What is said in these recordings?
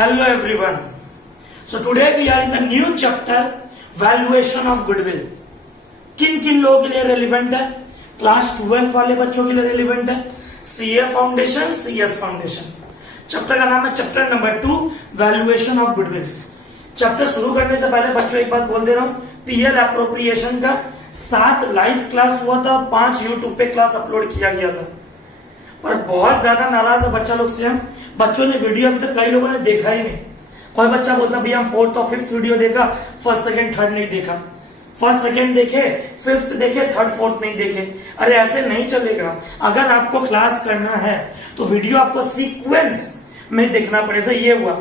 Hello everyone. So today we are in the new chapter valuation of goodwill. किन किन लोगों के लिए रेलिवेंट है? क्लास 12 वाले बच्चों के लिए रेलिवेंट है। CA foundation, CS foundation. Chapter का नाम है chapter number 2 valuation of goodwill. Chapter शुरू करने से पहले बच्चों एक बात बोल दे रहा हूँ, पीएल एप्रोप्रिएशन का 7 लाइव क्लास हुआ था, 5 यूट्यूब पे क्लास अपलोड किया गया था, पर बहुत ज्यादा नाराज है बच्चा लोग से। हम बच्चों ने वीडियो अभी तक कई लोगों ने देखा ही नहीं। कोई बच्चा बोलता भैया हम 4th और 5th वीडियो देखा, 1st, 2nd, 3rd नहीं देखा। 1st, 2nd देखे, 5th देखे, 3rd, 4th नहीं देखे। अरे ऐसे नहीं चलेगा। अगर आपको क्लास करना है तो वीडियो आपको सीक्वेंस में देखना पड़ेगा। ये हुआ,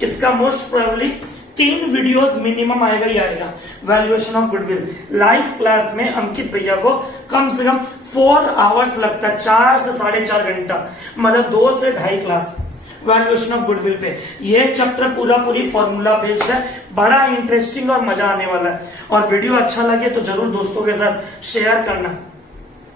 इसका मोस्ट प्रोबेबली 3 वीडियोस मिनिमम आएगा ही आएगा। Valuation of goodwill live class में अंकित भैया को कम से कम 4 आवर्स लगता है, 4 से 4.5 घंटा, मतलब 2 से 2.5 क्लास वैल्यूएशन ऑफ गुडविल पे। ये चैप्टर पूरी फॉर्मूला बेस्ड है, बड़ा इंटरेस्टिंग और मजा आने वाला है। और वीडियो अच्छा लगे तो जरूर दोस्तों के साथ शेयर करना।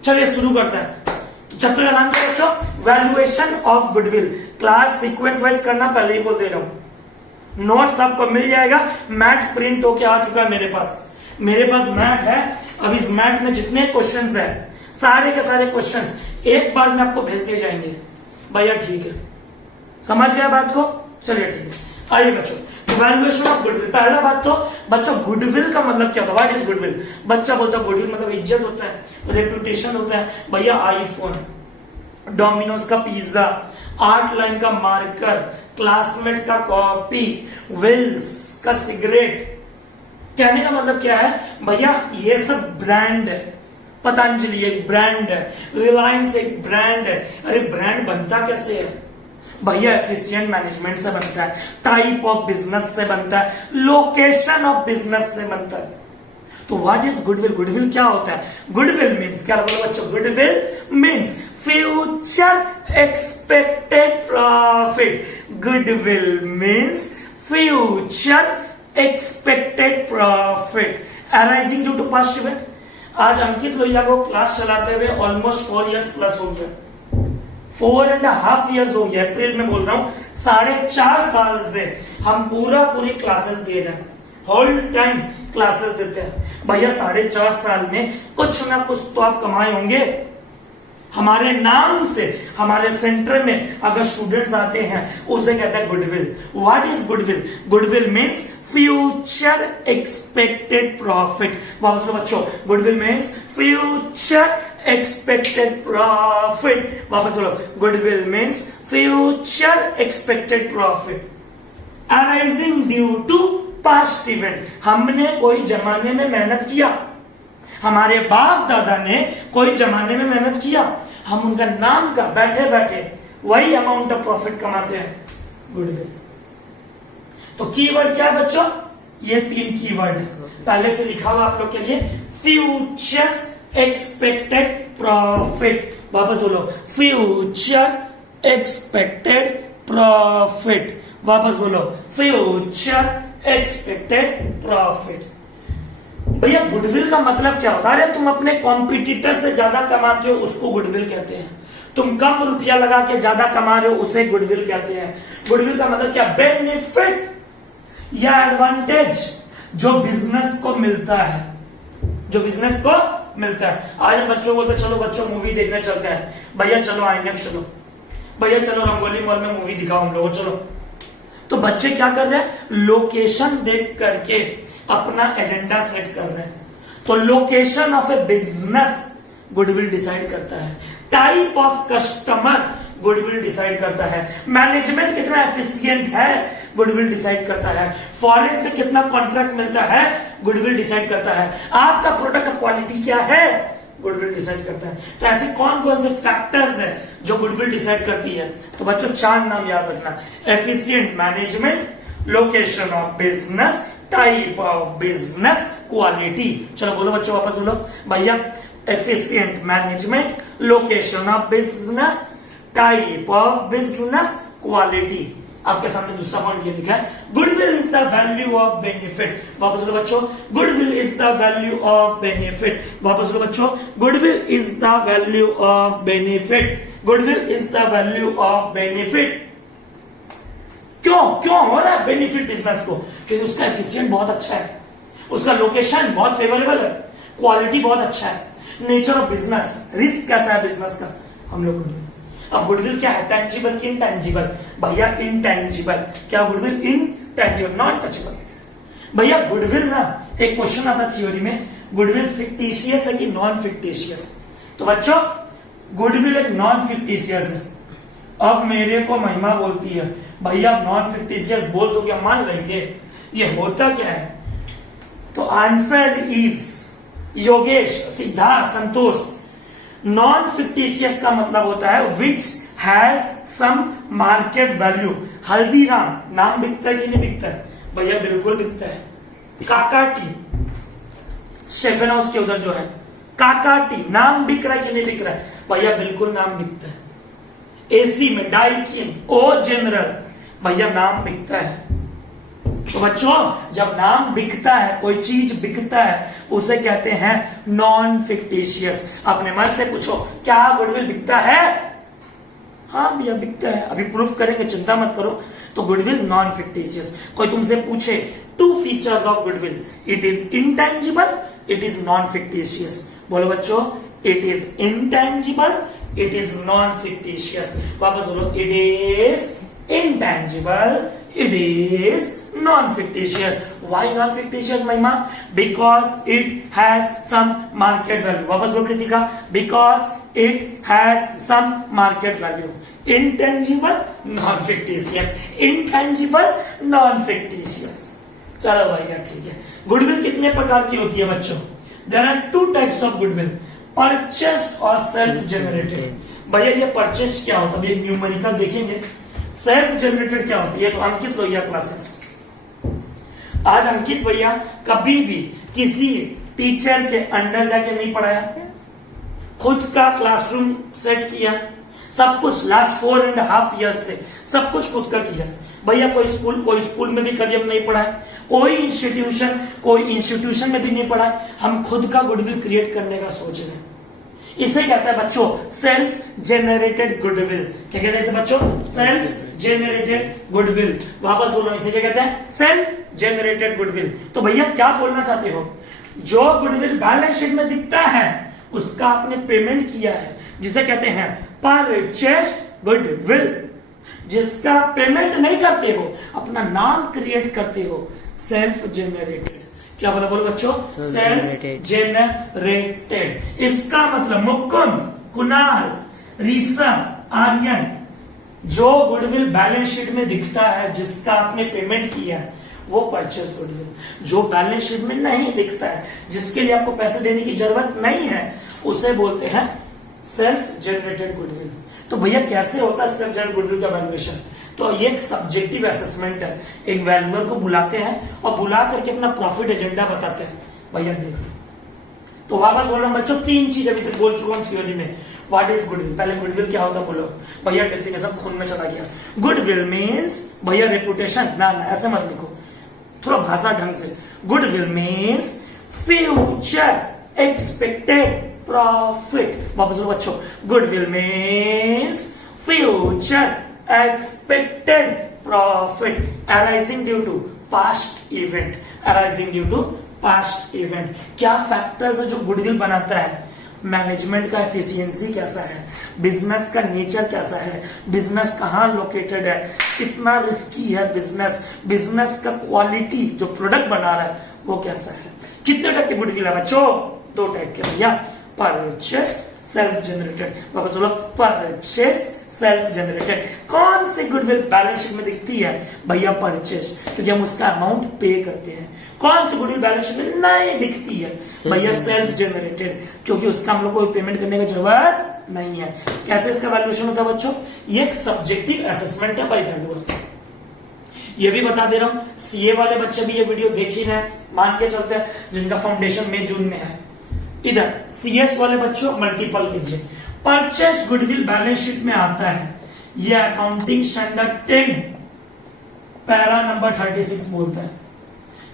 चलिए शुरू करते हैं। तो चैप्टर का नाम क्या बच्चों? Valuation of goodwill. Class sequence wise करना, पहले ही बोल दे रहा हूं। नोट्स आपको मिल जाएगा, मैट प्रिंट होके आ चुका है मेरे पास मैट है। अब इस मैट में जितने क्वेश्चंस है, सारे के सारे क्वेश्चंस एक बार में आपको भेज दिए जाएंगे। भैया ठीक है, समझ गया बात को? चलिए ठीक है। आइए बच्चों, वैल्यूएशन ऑफ गुडविल। पहला बात तो बच्चों, गुडविल का मतलब क्या होता है? What is goodwill? बच्चा बोलता है गुडविल मतलब इज्जत होता है, रेपुटेशन होता है। भैया आईफोन, डोमिनोज का पिज्जा, 8 लाइन का मार्कर, क्लासमेट का कॉपी, विल्स का सिगरेट। कहने का मतलब क्या है भैया? ये सब ब्रांड है। पतंजलि एक ब्रांड है, रिलायंस एक ब्रांड है। अरे ब्रांड बनता कैसे है भैया? एफिशिएंट मैनेजमेंट से बनता है, टाइप ऑफ बिजनेस से बनता है, लोकेशन ऑफ बिजनेस से बनता है। तो व्हाट इज गुडविल? गुडविल क्या होता है? गुडविल मीन्स क्या बोलो बच्चों? Goodwill means future expected profit. Goodwill means future expected profit arising due to past event. आज अंकित लोहिया को क्लास चलाते हुए ऑलमोस्ट 4 इयर्स प्लस हो गए, 4.5 इयर्स हो गया। अप्रैल में बोल रहा हूं, 4.5 साल से हम पूरी क्लासेस दे रहे हैं, होल टाइम क्लासेस देते हैं। भैया 4.5 साल में कुछ ना कुछ तो आप कमाए होंगे। हमारे नाम से हमारे सेंटर में अगर स्टूडेंट्स आते हैं, उसे कहते हैं goodwill. What is goodwill? Goodwill means future expected profit. वापस लो बच्चों, goodwill means future expected profit. वापस बोलो, goodwill means future expected profit arising due to past event. हमने कोई जमाने में मेहनत किया, हमारे बाप दादा ने कोई जमाने में मेहनत किया, हम उनका नाम का बैठे बैठे वही अमाउंट ऑफ प्रॉफिट कमाते हैं, गुडविल। तो कीवर्ड क्या है बच्चों? ये 3 कीवर्ड है, पहले से लिखा हुआ आप लोग के लिए। Future expected profit. वापस बोलो, फ्यूचर एक्सपेक्टेड प्रॉफिट। वापस बोलो, फ्यूचर एक्सपेक्टेड प्रॉफिट। भैया गुडविल का मतलब क्या होता है? अरे तुम अपने कॉम्पिटिटर से ज्यादा कमाते हो, उसको गुडविल कहते हैं। तुम कम रुपया लगा के ज्यादा कमा रहे हो, उसे गुडविल कहते हैं। गुडविल का मतलब क्या? बेनिफिट या एडवांटेज जो बिजनेस को मिलता है, जो बिजनेस को मिलता है। आज बच्चों बोलते चलो बच्चों मूवी देखने चलते हैं। भैया चलो आईनॉक्स चलो, भैया चलो रंगोली मॉल में मूवी दिखाओ हम लोगों, चलो। तो बच्चे क्या कर रहे हैं? लोकेशन देख करके अपना एजेंडा सेट कर रहे हैं। तो location of A business goodwill decide करता है, type of customer goodwill decide करता है, मैनेजमेंट कितना एफिशिएंट है गुडविल डिसाइड करता है, फॉरेन से कितना कॉन्ट्रैक्ट मिलता है गुडविल डिसाइड करता है, आपका प्रोडक्ट का क्वालिटी क्या है गुडविल डिसाइड करता है। तो ऐसे कौन कौन से फैक्टर्स है जो गुडविल डिसाइड करती है? तो बच्चों 4 नाम याद रखना, efficient management, location of business, type of business, quality. चलो बोलो बच्चों, वापस बोलो। भैया efficient management, location of business, type of business, quality. आपके सामने दूसरा पॉइंट ये लिखा है, goodwill is the value of benefit. वापस बोलो बच्चों, goodwill is the value of benefit. वापस बोलो बच्चों, goodwill is the value of benefit. Goodwill is the value of benefit. क्यों? क्यों हो रहा है बेनिफिट बिजनेस को? क्योंकि उसका एफिशिएंट बहुत अच्छा है, उसका लोकेशन बहुत फेवरेबल है, क्वालिटी बहुत अच्छा है, नेचर ऑफ बिजनेस, रिस्क कैसा है बिजनेस का, हम लोग अब गुडविल क्या है, टेंजिबल कि इनटेंजिबल? भैया इनटेंजिबल। क्या गुडविल? Intangible, non touchable. भैया गुडविल ना, एक क्वेश्चन आता थ्योरी में, गुडविल फिक्टिशियस है कि नॉन फिक्टिशियस? तो बच्चों गुडविल एक नॉन फिक्टिशियस है। अब मेरे को महिमा बोलती है भैया नॉन फिक्टिशियस बोल दो क्या मान लेंगे? ये होता क्या है? तो answer is Yogesh, Siddharth, Santosh, non fictitious का मतलब होता है which has some market value. Haldiram नाम बिकता है कि नहीं बिकता है? भैया बिल्कुल बिकता है। काकाटी, स्टेफन हाउस के उधर जो है काकाटी, नाम बिक रहा है कि नहीं बिक रहा है? भैया बिल्कुल नाम बिकता है। एसी में डाइकिन, ओ जनरल, भैया नाम बिकता है। तो बच्चों जब नाम बिकता है, कोई चीज बिकता है, उसे कहते हैं नॉन फिक्टिशियस। अपने मन से पूछो क्या गुडविल बिकता है? हाँ भैया बिकता है, अभी प्रूफ करेंगे, चिंता मत करो। तो गुडविल नॉन फिक्टिशियस। कोई तुमसे पूछे two features of goodwill, it is intangible, it is non fictitious. बोलो बच्चों, it is intangible, it is non fictitious. वापस बोलो, it is intangible, it is non-fictitious. Why non-fictitious महिमा? Because it has some market value. वापस बोल Kritika, because it has some market value. Intangible, non-fictitious. Intangible, non-fictitious. चलो भैया ठीक है। Goodwill कितने प्रकार की होती है बच्चों? There are two types of goodwill, purchased और self generated। भैया ये purchase क्या होता है? एक न्यूमेरिकल देखेंगे। सेल्फ जनरेटेड क्या होता है? ये तो अंकित लोहिया क्लासेस। आज अंकित भैया कभी भी किसी टीचर के अंडर जाके नहीं पढ़ाया, खुद का क्लासरूम सेट किया, सब कुछ लास्ट 4.5 years से सब कुछ खुद का किया। भैया कोई स्कूल में भी कभी हम नहीं पढ़ाए, कोई इंस्टीट्यूशन में भी नहीं पढ़ाए, हम खुद का गुडविल क्रिएट करने का सोच रहे हैं। इसे कहता है बच्चों सेल्फ जेनरेटेड गुडविल। क्या कहते हैं इसे बच्चों? Self generated goodwill. वापस बोलो, इसे क्या कहते हैं? Self generated goodwill. तो भैया क्या बोलना चाहते हो? जो गुडविल बैलेंस शीट में दिखता है उसका आपने पेमेंट किया है, जिसे कहते हैं परचेस्ड गुडविल। जिसका पेमेंट नहीं करते हो, अपना नाम क्रिएट करते हो, सेल्फ जेनरेटेड। क्या बोला? बोलो बच्चों, सेल्फ जेनरेटेड। इसका मतलब मुकुंद, कुणाल, ऋषा, आर्यन, जो गुडविल बैलेंस शीट में दिखता है, जिसका आपने पेमेंट किया है, वो परचेस गुडविल। जो बैलेंस शीट में नहीं दिखता है, जिसके लिए आपको पैसे देने की जरूरत नहीं है, उसे बोलते हैं सेल्फ जनरेटेड गुडविल। तो भैया कैसे होता है सेल्फ जनरेटेड गुडविल का वैल्यूएशन? तो ये एक सब्जेक्टिव असेसमेंट है। एक वैल्यूअर को बुलाते हैं और बुला करके अपना प्रॉफिट एजेंडा बताते हैं। भैया देखो, तो वापस बोल रहा हूं बच्चों, 3 चीज अभी तक बोल चुका हूं थ्योरी में। What is goodwill? पहले गुडविल क्या होता बोलो। भैया डेफिनेशन खून में चला गया। गुडविल मीन्स भैया रेपुटेशन, ना ऐसे मत लिखो, थोड़ा भाषा ढंग से। Goodwill means future expected profit. वापस बोलो बच्चों, goodwill means future expected profit arising due to past event, arising due to past event। क्या फैक्टर्स है जो गुडविल बनाता है? मैनेजमेंट का एफिशिएंसी कैसा है, बिजनेस का नेचर कैसा है, बिजनेस कहाँ लोकेटेड है, कितना रिस्की है बिजनेस का क्वालिटी जो प्रोडक्ट बना रहा है वो कैसा है। कितने टाइप के गुडविल है बच्चों? 2 टाइप के भैया, परचेस्ड, सेल्फ जनरेटेड। वापस बोलो, परचेस्ड, सेल्फ जनरेटेड। कौन सी गुडविल बैलेंस शीट में दिखती है? भैया परचेस्ड, क्योंकि हम उसका अमाउंट पे करते हैं। कौन सी गुडविल बैलेंस शीट में नहीं दिखती है? भैया सेल्फ जनरेटेड, क्योंकि उसका हम लोग को पेमेंट करने की जरूरत नहीं है। कैसे इसका वैल्यूएशन होता है बच्चों? ये एक सब्जेक्टिव असेसमेंट है बाय वैल्यूअर। ये भी बता दे रहा हूं, सीए वाले बच्चे भी ये वीडियो देख ही रहे हैं, मान के चलते हैं, जिनका फाउंडेशन मई जून में है। इधर सीएस वाले बच्चों मल्टीपल कीजिए। परचेस गुडविल बैलेंस शीट में आता है, ये अकाउंटिंग स्टैंडर्ड 10 पैरा नंबर 36 बोलता है।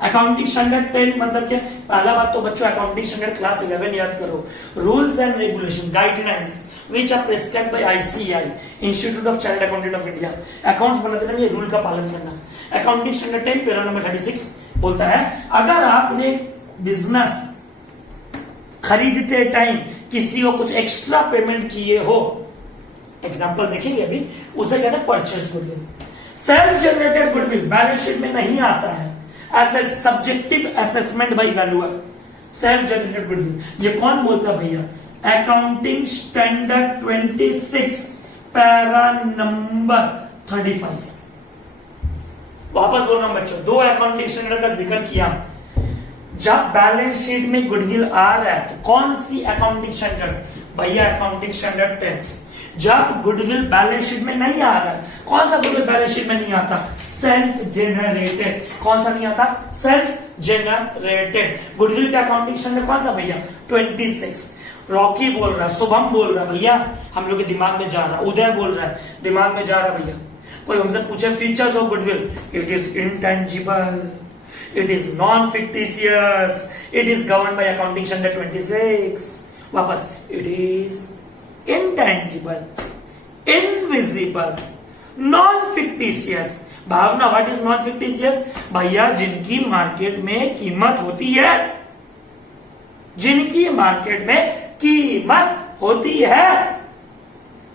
अकाउंटिंग स्टैंडर्ड 10 मतलब क्या? पहला बात तो बच्चों अकाउंटिंग स्टैंडर्ड क्लास 11 याद करो, rules and regulation guidelines which are prescribed by ICAI institute of chartered accountant of India. Accounts बनाते समय ये रूल का पालन करना। अकाउंटिंग स्टैंडर्ड 10 पैरा नंबर 36 बोलता है अगर आपने बिजनेस खरीदते टाइम किसी को कुछ एक्स्ट्रा पेमेंट किए हो, एग्जांपल देखेंगे अभी, उसे कहते हैं purchase goodwill. Self generated goodwill balance sheet में नहीं आता है, subjective assessment bye valuer. Self generated goodwill ये कौन बोलता भैया? Accounting standard 26 para number 35। वापस बोल रहा हूं बच्चों, दो अकाउंटिंग स्टैंडर्ड का जिक्र किया। जब बैलेंस शीट में गुडविल आ रहा है तो कौन सी अकाउंटिंग स्टैंडर्ड? भैया अकाउंटिंग स्टैंडर्ड 10। जब गुडविल बैलेंस शीट में नहीं आ रहा है, कौन सा गुडविल बैलेंस शीट में नहीं आता? Self generated. कौन सा नहीं आता? Self generated. गुडविल का अकाउंटिंग स्टैंडर्ड कौन सा भैया? 26। रॉकी बोल रहा है, शुभम बोल रहा है भैया, हम लोग के दिमाग में जा रहा है, उदय बोल रहा है दिमाग में जा रहा है भैया। कोई हमसे पूछे features of goodwill, it is intangible, it is non-fictitious, it is governed by accounting standard 26। वापस, it is intangible, invisible, non-fictitious। Bhavna, what is non-fictitious? भैया जिनकी मार्केट में कीमत होती है, जिनकी मार्केट में कीमत होती है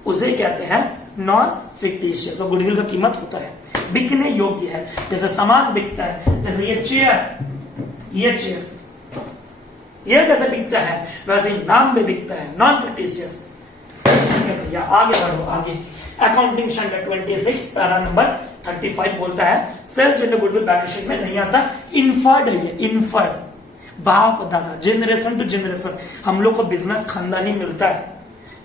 उसे कहते हैं नॉन फिक्टिशियस। तो गुडविल का कीमत होता है, बिकने योग्य है, जैसे सामान बिकता है, जैसे ये चेयर ये जैसे बिकता है वैसे ही नाम भी बिकता है, नॉन फिक्टिशियस। ठीक है भैया, आगे बढ़ो आगे। अकाउंटिंग स्टैंडर्ड 26 पैरा नंबर 35 बोलता है self generated goodwill balance sheet में नहीं आता, इन्फर्ड है ये, इन्फर्ड। बाप दादा, जनरेशन टू जनरेशन हम लोग को बिजनेस खानदानी मिलता है।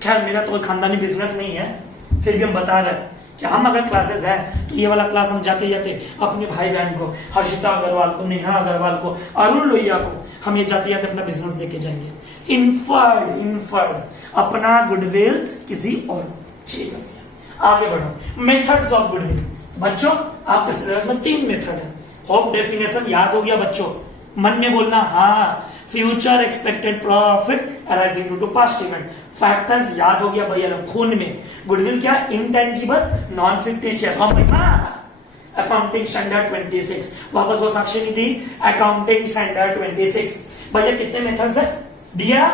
खैर मेरा तो कोई खानदानी बिजनेस नहीं है, फिर भी हम बता रहे हैं कि हम अगर क्लासेस है तो ये वाला क्लास हम जाते जाते अपने भाई बहन को, हर्षिता अग्रवाल को, नेहा अग्रवाल को, अरुण लोहिया को, हम ये जाते जाते अपना बिजनेस देके जाएंगे। इन्फर्ड अपना गुडविल किसी और। ठीक है आगे बढ़ो। Methods of goodwill. बच्चों आपके सिलेबस में 3 मेथड है। होप डेफिनेशन याद हो गया बच्चों? मन में बोलना हाँ। Future expected profit arising due to past event. Factors याद हो गया भैया खून में। गुडविल क्या? Intangible, non fictitious. Accounting standard 26। वापस वो साक्षी निधि अकाउंटिंग स्टैंडर्ड 26। भैया कितने मेथड्स है दिया?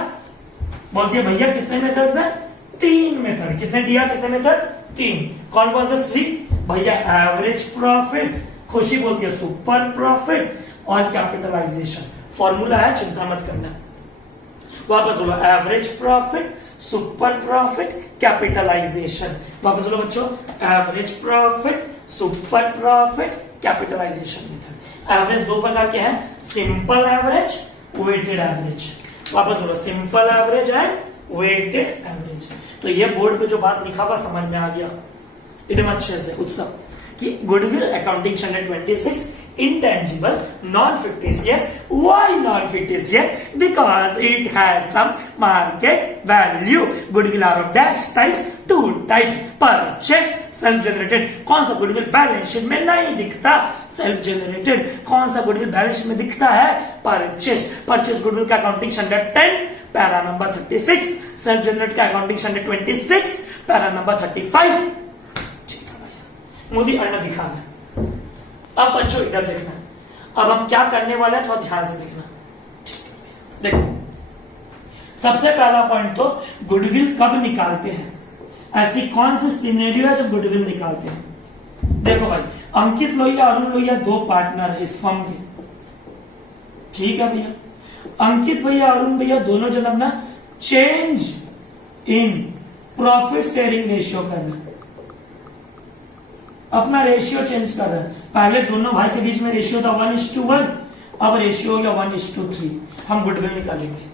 बोलते भैया कितने मेथड्स है? 3 मेथड। कितने दिया? कितने मेथड? 3। कौन कौन से? श्री भैया एवरेज प्रॉफिट, खुशी बोलती है सुपर प्रॉफिट और कैपिटलाइजेशन। फॉर्मूला है, चिंता मत करना। वापस बोलो, average profit, super profit, capitalisation. वापस बोलो बच्चों, average profit, super profit, capitalisation method. Average 2 प्रकार के हैं, सिंपल एवरेज, वेटेड एवरेज। वापस बोलो, simple average and weighted average. तो ये बोर्ड पे जो बात लिखा हुआ समझ में आ गया एकदम अच्छे से उत्सव कि goodwill accounting standard 26 intangible, non-fictitious. Why non-fictitious? Because it has some market value. Goodwill are of dash types, 2 types. Purchased, self-generated. कौन सा गुडविल बैलेंस शीट में नहीं दिखता? Self generated. कौन सा गुडविल बैलेंस शीट में दिखता है? परचेज। परचेज गुडविल का accounting standard 10 para number 36। Self generated का accounting standard 26 para number 35। Modi Anna दिखाना। अब बच्चों इधर देखना, अब हम क्या करने वाले हैं थोड़ा ध्यान से देखना। देखो सबसे पहला पॉइंट तो गुडविल कब निकालते हैं, ऐसी कौन सी सिनेरियो है जब गुडविल निकालते हैं। देखो भाई, अंकित लोहिया अरुण लोहिया 2 पार्टनर है इस फर्म के। ठीक है भैया, अंकित भैया अरुण भैया दोनों जन अपना change in profit sharing ratio करना, अपना रेशियो चेंज कर रहे हैं। पहले दोनों भाई के बीच में रेशियो था 1:1, अब रेशियो हो गया 1:3। हम गुडविल निकालेंगे।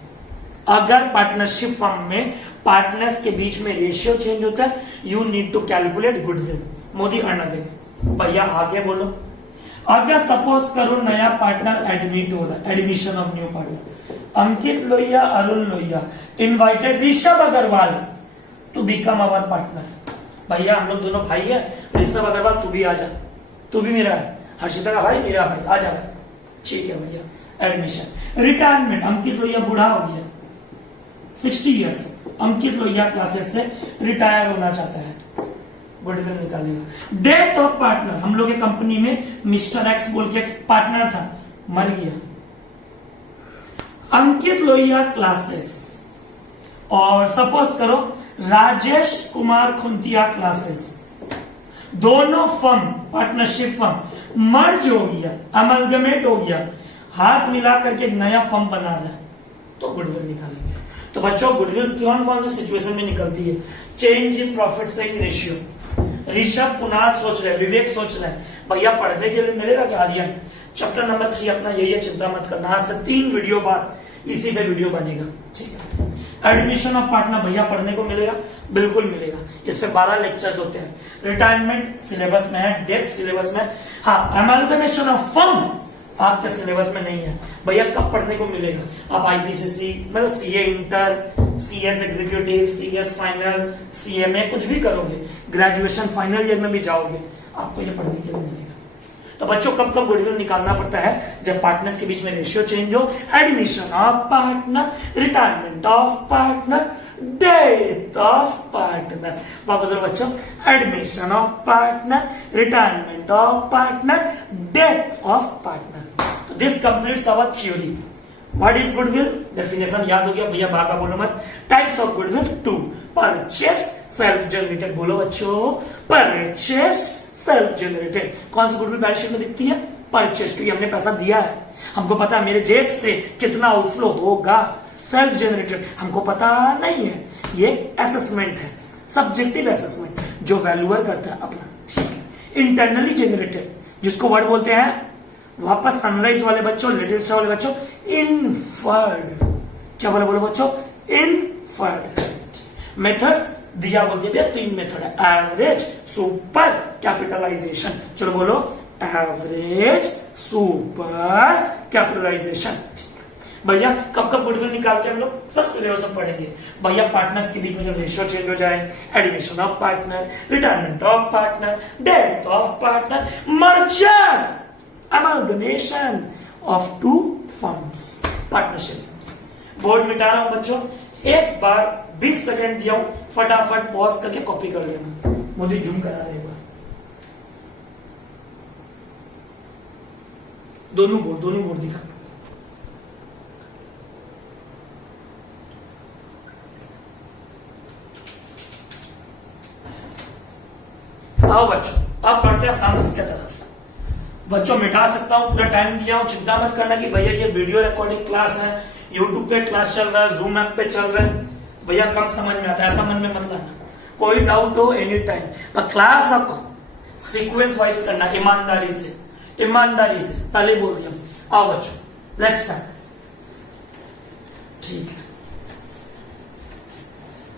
अगर पार्टनरशिप फर्म में पार्टनर्स के बीच में रेशियो चेंज होता है, you need to calculate goodwill. Modi Anna दे भैया आगे बोलो। अगर सपोज करो नया पार्टनर एडमिट हो रहा है, admission of new partner, Ankit Lohia Arun Lohia invited Rishabh Agarwal to become our partner. भैया हम लोग दोनों भाई है, ऋषभ अग्रवाल तू भी आ जा, तू भी मेरा है, हर्षिता का भाई मेरा भाई, आ जा। ठीक है भैया, एडमिशन। रिटायरमेंट, अंकित लोहिया बूढ़ा हो गया, 60 इयर्स, अंकित लोहिया क्लासेस से रिटायर होना चाहता है, गुडविल निकालेगा। डेथ ऑफ पार्टनर, हम लोग के कंपनी में मिस्टर एक्स बोल के पार्टनर था, मर गया, अंकित लोहिया क्लासेस, और सपोज करो राजेश कुमार खुंतिया क्लासेस, दोनों फर्म पार्टनरशिप फर्म मर्ज हो गया, अमलगमेट हो गया, हाथ मिला करके एक नया फर्म बना रहा है, तो गुडविल निकालेंगे। तो बच्चों गुडविल कौन कौन से सिचुएशन में निकलती है? Change in profit selling ratio. Rishabh Kunal सोच रहे, विवेक सोच रहे भैया पढ़ने के लिए मिलेगा क्या? आर्यन चैप्टर नंबर 3 अपना यही है, चिंता मत करना, आज से 3 वीडियो बाद इसी पे वीडियो बनेगा, ठीक है। एडमिशन ऑफ पार्टनर भैया पढ़ने को मिलेगा, बिल्कुल मिलेगा, इस पे 12 लेक्चर्स होते हैं। रिटायरमेंट सिलेबस में है, डेथ सिलेबस में, हाँ अमलगमेशन ऑफ फर्म आपके सिलेबस में नहीं है भैया, कब पढ़ने को मिलेगा? आप आईपीसीसी मतलब CA inter, CS executive, CS final, CMA कुछ भी करोगे, ग्रेजुएशन फाइनल ईयर में भी जाओगे, आपको ये पढ़ने के लिए मिलेगा। तो बच्चों कब कब गुडविल निकालना पड़ता है? जब पार्टनर्स के बीच में रेशियो चेंज हो, admission of partner, retirement of partner, death of partner. वापस बच्चों, admission of partner, retirement of partner, death of partner. तो this completes our theory. What is goodwill? Definition याद हो गया भैया, भागा बोलो मत। Types of goodwill 2, purchased, self generated, बोलो बच्चों, परचेस्ड, सेल्फ जनरेटेड। कौन सी गुडविल बैलेंस शीट में दिखती है? परचेस्ड, ये हमने पैसा दिया है, हमको पता है मेरे जेब से कितना आउटफ्लो होगा। सेल्फ जनरेटेड हमको पता नहीं है, ये असेसमेंट है, सब्जेक्टिव असेसमेंट जो वैल्यूअर करता है अपना, ठीक है। इंटरनली जनरेटेड जिसको वर्ड बोलते हैं, वापस सनराइज वाले बच्चों, लिटिल स्टार वाले बच्चों, इनफर्ड, क्या बोले बोलो बच्चों? इनफर्ड। मेथड्स दिया बोल दिया, 3 मेथड है, एवरेज, सुपर, कैपिटलाइजेशन। चलो बोलो, एवरेज, सुपर, कैपिटलाइजेशन। भैया कब कब गुडविल निकालते हैं हम लोग? सब सिलेबस में पढ़ेंगे भैया। पार्टनर्स के बीच में जब रेशियो चेंज हो जाए, admission of partner, retirement of partner, death of partner, merger, amalgamation of 2 firms, partnership firms. Board मिटा रहा हूं बच्चों, एक बार 20 सेकंड दिया हूं, फटाफट पॉज करके कॉपी कर लेना। मोदी जूम करा दे एक बार, दोनों बोर्ड दिखा। आओ बच्चों, अब बढ़ते हैं सम्स की तरफ। बच्चों मिटा सकता हूं, पूरा टाइम दिया हूं, चिंता मत करना कि भैया ये वीडियो रिकॉर्डिंग क्लास है, यूट्यूब पे क्लास चल रहा है, जूम ऐप पे चल रहा है, भैया कम समझ में आता है, ऐसा मन में मत लाना। कोई डाउट हो एनी टाइम, पर क्लास आपको सीक्वेंस वाइज करना, ईमानदारी से पहले बोल दिया। आओ बच्चों लेट्स स्टार्ट, ठीक है।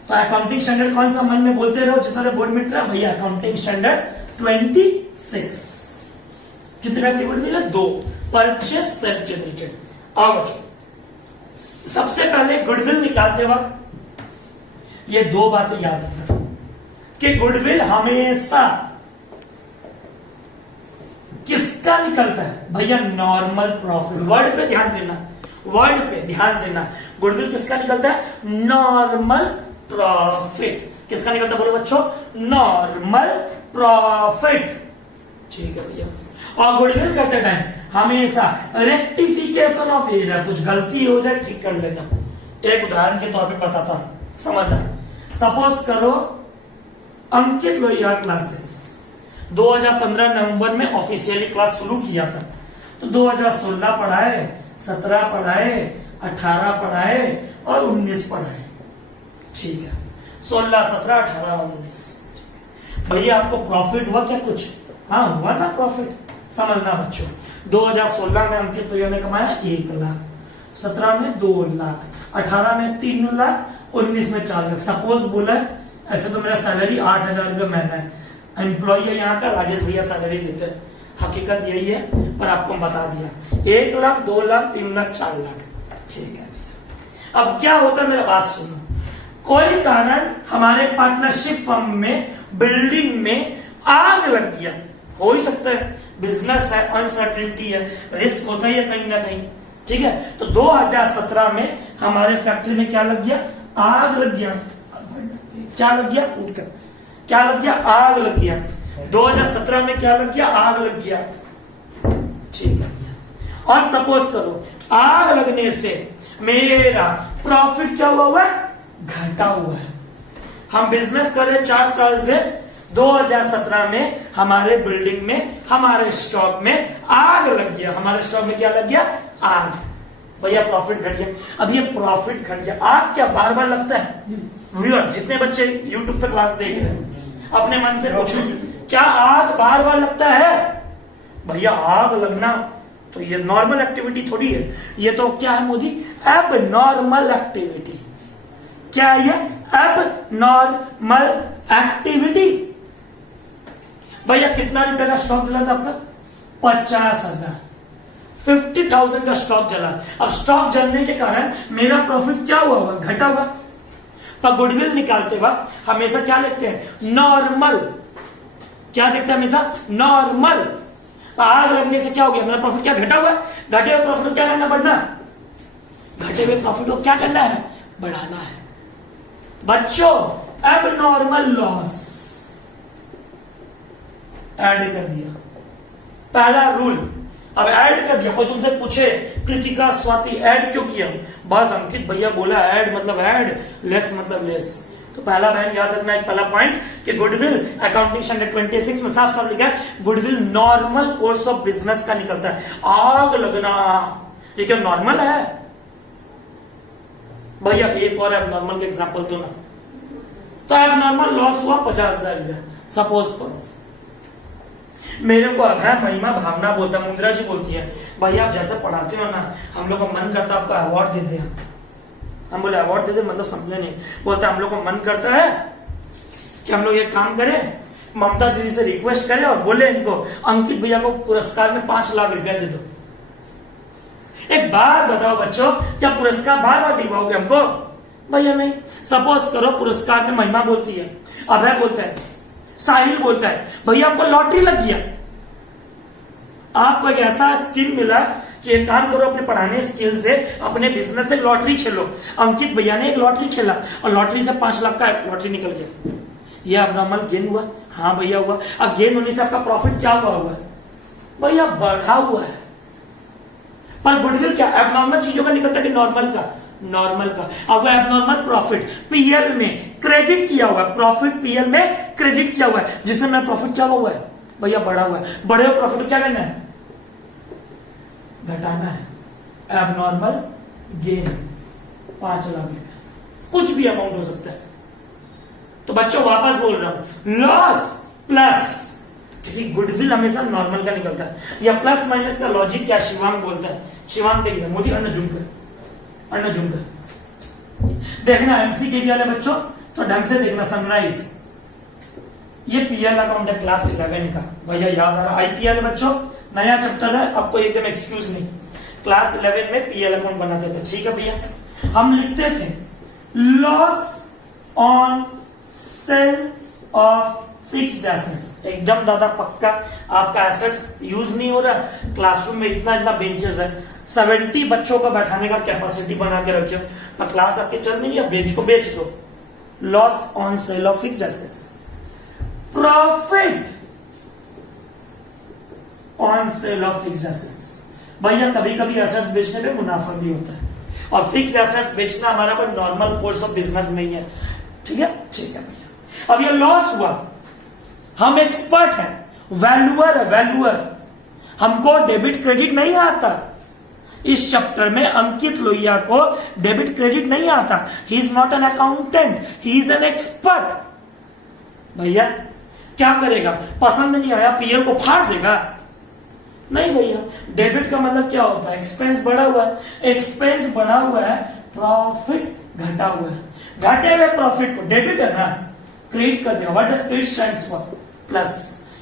तो अकाउंटिंग स्टैंडर्ड कौन सा मन में बोलते रहो जितना बोर्ड में रहा भैया। अकाउंटिंग स्टैंडर्ड 26 कितना कीवर्ड मिला? 2, परचेस, सेल्फ जनरेटेड। आओ बच्चों, सबसे पहले गुडविल निकालते वक्त ये 2 बातें याद रखना कि गुडविल हमेशा किसका निकलता है भैया? Normal profit. वर्ड पे ध्यान देना, गुडविल किसका निकलता है? Normal profit. किसका निकलता बोलो बच्चों? नॉर्मल प्रॉफिट, ठीक है भैया। और गुडविल करते टाइम हमेशा रेक्टिफिकेशन ऑफ एरर, कुछ गलती हो जाए ठीक कर लेना। एक उदाहरण के तौर पे बताता, समझना। सपोज करो अंकित लोहिया क्लासेस 2015 नवंबर में ऑफिशियली क्लास शुरू किया था, तो 2016 पढ़ाए, 17 पढ़ाए, 18 पढ़ाए और 19 पढ़ाए, ठीक है। 16, 17, 18, 19। भैया आपको प्रॉफिट हुआ क्या कुछ? हाँ हुआ ना प्रॉफिट, समझना बच्चों। 2016 में अंकित लोहिया ने कमाया 1 लाख, 17 में 2 लाख, 18 में 3 लाख, 19 में 4 लाख। सपोज बोला, ऐसे तो मेरा सैलरी 8,000 रुपये महीना है, एम्प्लॉय है यहाँ का, राजेश भैया सैलरी देते हैं, हकीकत यही है, पर आपको बता दिया 1 लाख, 2 लाख, 3 लाख, 4 लाख, ठीक है। अब क्या होता है, मेरा बात सुनो। कोई कारण हमारे पार्टनरशिप फर्म में, बिल्डिंग में आग लग गया, हो ही सकता है, बिजनेस है, अनसर्टेनिटी है, रिस्क होता ही है कहीं ना कहीं, ठीक है, तो 2017 में हमारे फैक्ट्री में क्या लग गया, आग लग गया। क्या लग गया, उठकर क्या लग गया, आग लग गया। 2017 में क्या लग गया, आग लग गया। ठीक है, और सपोज करो आग लगने से मेरा प्रॉफिट क्या हुआ है, घटा हुआ है। हम बिजनेस कर रहे 4 साल से, 2017 में हमारे बिल्डिंग में, हमारे स्टॉक में आग लग गया। हमारे स्टॉक में क्या लग गया, आग। भैया प्रॉफिट घट गया। अब ये प्रॉफिट घट गया, आग क्या बार बार लगता है? व्यूअर्स, जितने बच्चे यूट्यूब पे क्लास देख रहे हैं, अपने मन से पूछो, क्या आग बार बार लगता है? भैया आग लगना तो ये नॉर्मल एक्टिविटी थोड़ी है, ये तो क्या है मोदी, एब नॉर्मल एक्टिविटी। क्या है ये, एब नॉर्मल एक्टिविटी। भैया कितना रुपए का स्टॉक जला था आपका, 50,000, 50,000 का स्टॉक जला। अब स्टॉक जलने के कारण मेरा प्रॉफिट क्या हुआ होगा, घटा हुआ। पर गुडविल निकालते वक्त हमेशा क्या लिखते हैं, नॉर्मल। क्या लिखते हैं हमेशा, नॉर्मल। आग लगने से क्या हो गया, मेरा प्रॉफिट क्या घटा हुआ, घटे हुए प्रॉफिट को क्या करना, बढ़ना। घटे हुए प्रॉफिट को क्या करना है, बढ़ाना है। बच्चों एबनॉर्मल लॉस ऐड कर दिया, पहला रूल। अब ऐड कर दिया, कोई तुमसे पूछे कृतिका स्वाति ऐड क्यों किया, बस अंकित भैया बोला ऐड मतलब ऐड, लेस मतलब लेस। तो पहला बहन याद रखना, एक पहला पॉइंट कि गुडविल अकाउंटिंग स्टैंडर्ड 26 में साफ साफ लिखा है, goodwill normal course of business का निकलता है। आग लगना ये क्या नॉर्मल है? भैया एक और एबनॉर्मल का एग्जांपल दो ना। तो एबनॉर्मल लॉस हुआ 50,000 रुपया। सपोज करो मेरे को अब है महिमा भावना बोलता है, मुंद्रा जी बोलती है, भैया आप जैसे पढ़ाते हो ना, हम लोग को मन करता है आपका अवार्ड दे दे। हम बोले अवार्ड दे दे मतलब समझे नहीं। बोलता हम लोग को मन करता है कि हम लोग ये काम करें, ममता दीदी से रिक्वेस्ट करें और बोले इनको अंकित भैया को पुरस्कार में 5 लाख रुपया दे दो। एक बात बताओ बच्चों, क्या पुरस्कार बार बार दिलवाओगे हमको? भैया नहीं। सपोज करो पुरस्कार में महिमा बोलती है, अभय बोलता है, साहिल बोलता है, भैया आपको लॉटरी लग गया, आपको एक ऐसा स्कीम मिला कि एक काम करो, अपने पढ़ाने स्किल से अपने बिजनेस से लॉटरी खेलो। अंकित भैया ने एक लॉटरी खेला और लॉटरी से 5 लाख का लॉटरी निकल गया। ये अबनॉर्मल गेन हुआ? हाँ भैया हुआ। अब गेन होने से आपका प्रॉफिट क्या हुआ है? भैया बढ़ा हुआ है। पर गुडविल क्या एबनॉर्मल चीजों का निकलता है कि नॉर्मल का? नॉर्मल का। अब वो एबनॉर्मल प्रॉफिट पीएल में क्रेडिट किया हुआ है, प्रॉफिट पीएल में क्रेडिट किया हुआ है, जिससे मेरा प्रॉफिट क्या हुआ है? भैया बढ़ा हुआ है। बढ़े हुए प्रॉफिट क्या करना है? घटाना है। एबनॉर्मल गेन 5 लाख रुपया, कुछ भी अमाउंट हो सकता है। तो बच्चों वापस बोल रहा हूं, लॉस प्लस, क्योंकि गुडविल हमेशा नॉर्मल का निकलता है, या प्लस माइनस का लॉजिक क्या शिवांग बोलता है। शिवांग देख रहे मोदी अन्न झुमकर देखना एमसी के वाले बच्चों, तो ढंग से देखना। सनराइज ये पीएल अकाउंट है क्लास 11 का, भैया याद आ रहा। आईपीएल बच्चों नया चैप्टर है, आपको एकदम एक्सक्यूज नहीं। क्लास 11 में पीएल अकाउंट बनाते थे, ठीक है भैया। हम लिखते थे loss on sale of fixed assets. एकदम दादा पक्का, आपका एसेट्स यूज नहीं हो रहा, क्लासरूम में इतना बेंचेस है, 70 बच्चों को बैठाने का कैपेसिटी बना के रखियो, पर क्लास आपके चल नहीं रही, बेंच को बेच दो। Loss on sale of fixed assets, profit on sale of fixed assets. भैया कभी कभी एसेट्स बेचने पे मुनाफा भी होता है, और फिक्स्ड एसेट्स बेचना हमारा कोई नॉर्मल कोर्स ऑफ बिजनेस नहीं है, ठीक है भैया। अब ये लॉस हुआ, हम एक्सपर्ट हैं, वैल्यूअर है, वैल्यूअर। हमको डेबिट क्रेडिट नहीं आता। इस चैप्टर में अंकित लोहिया को डेबिट क्रेडिट नहीं आता। He is not an accountant, he is an expert. भैया क्या करेगा? पसंद नहीं आया पीएल को फाड़ देगा? नहीं भैया, डेबिट का मतलब क्या होता है? एक्सपेंस बढ़ा हुआ है, एक्सपेंस बढ़ा हुआ है, प्रॉफिट घटा हुआ है। घटे हुए प्रॉफिट को डेबिट है ना, क्रेडिट कर देगा। What does credit stands for? Plus.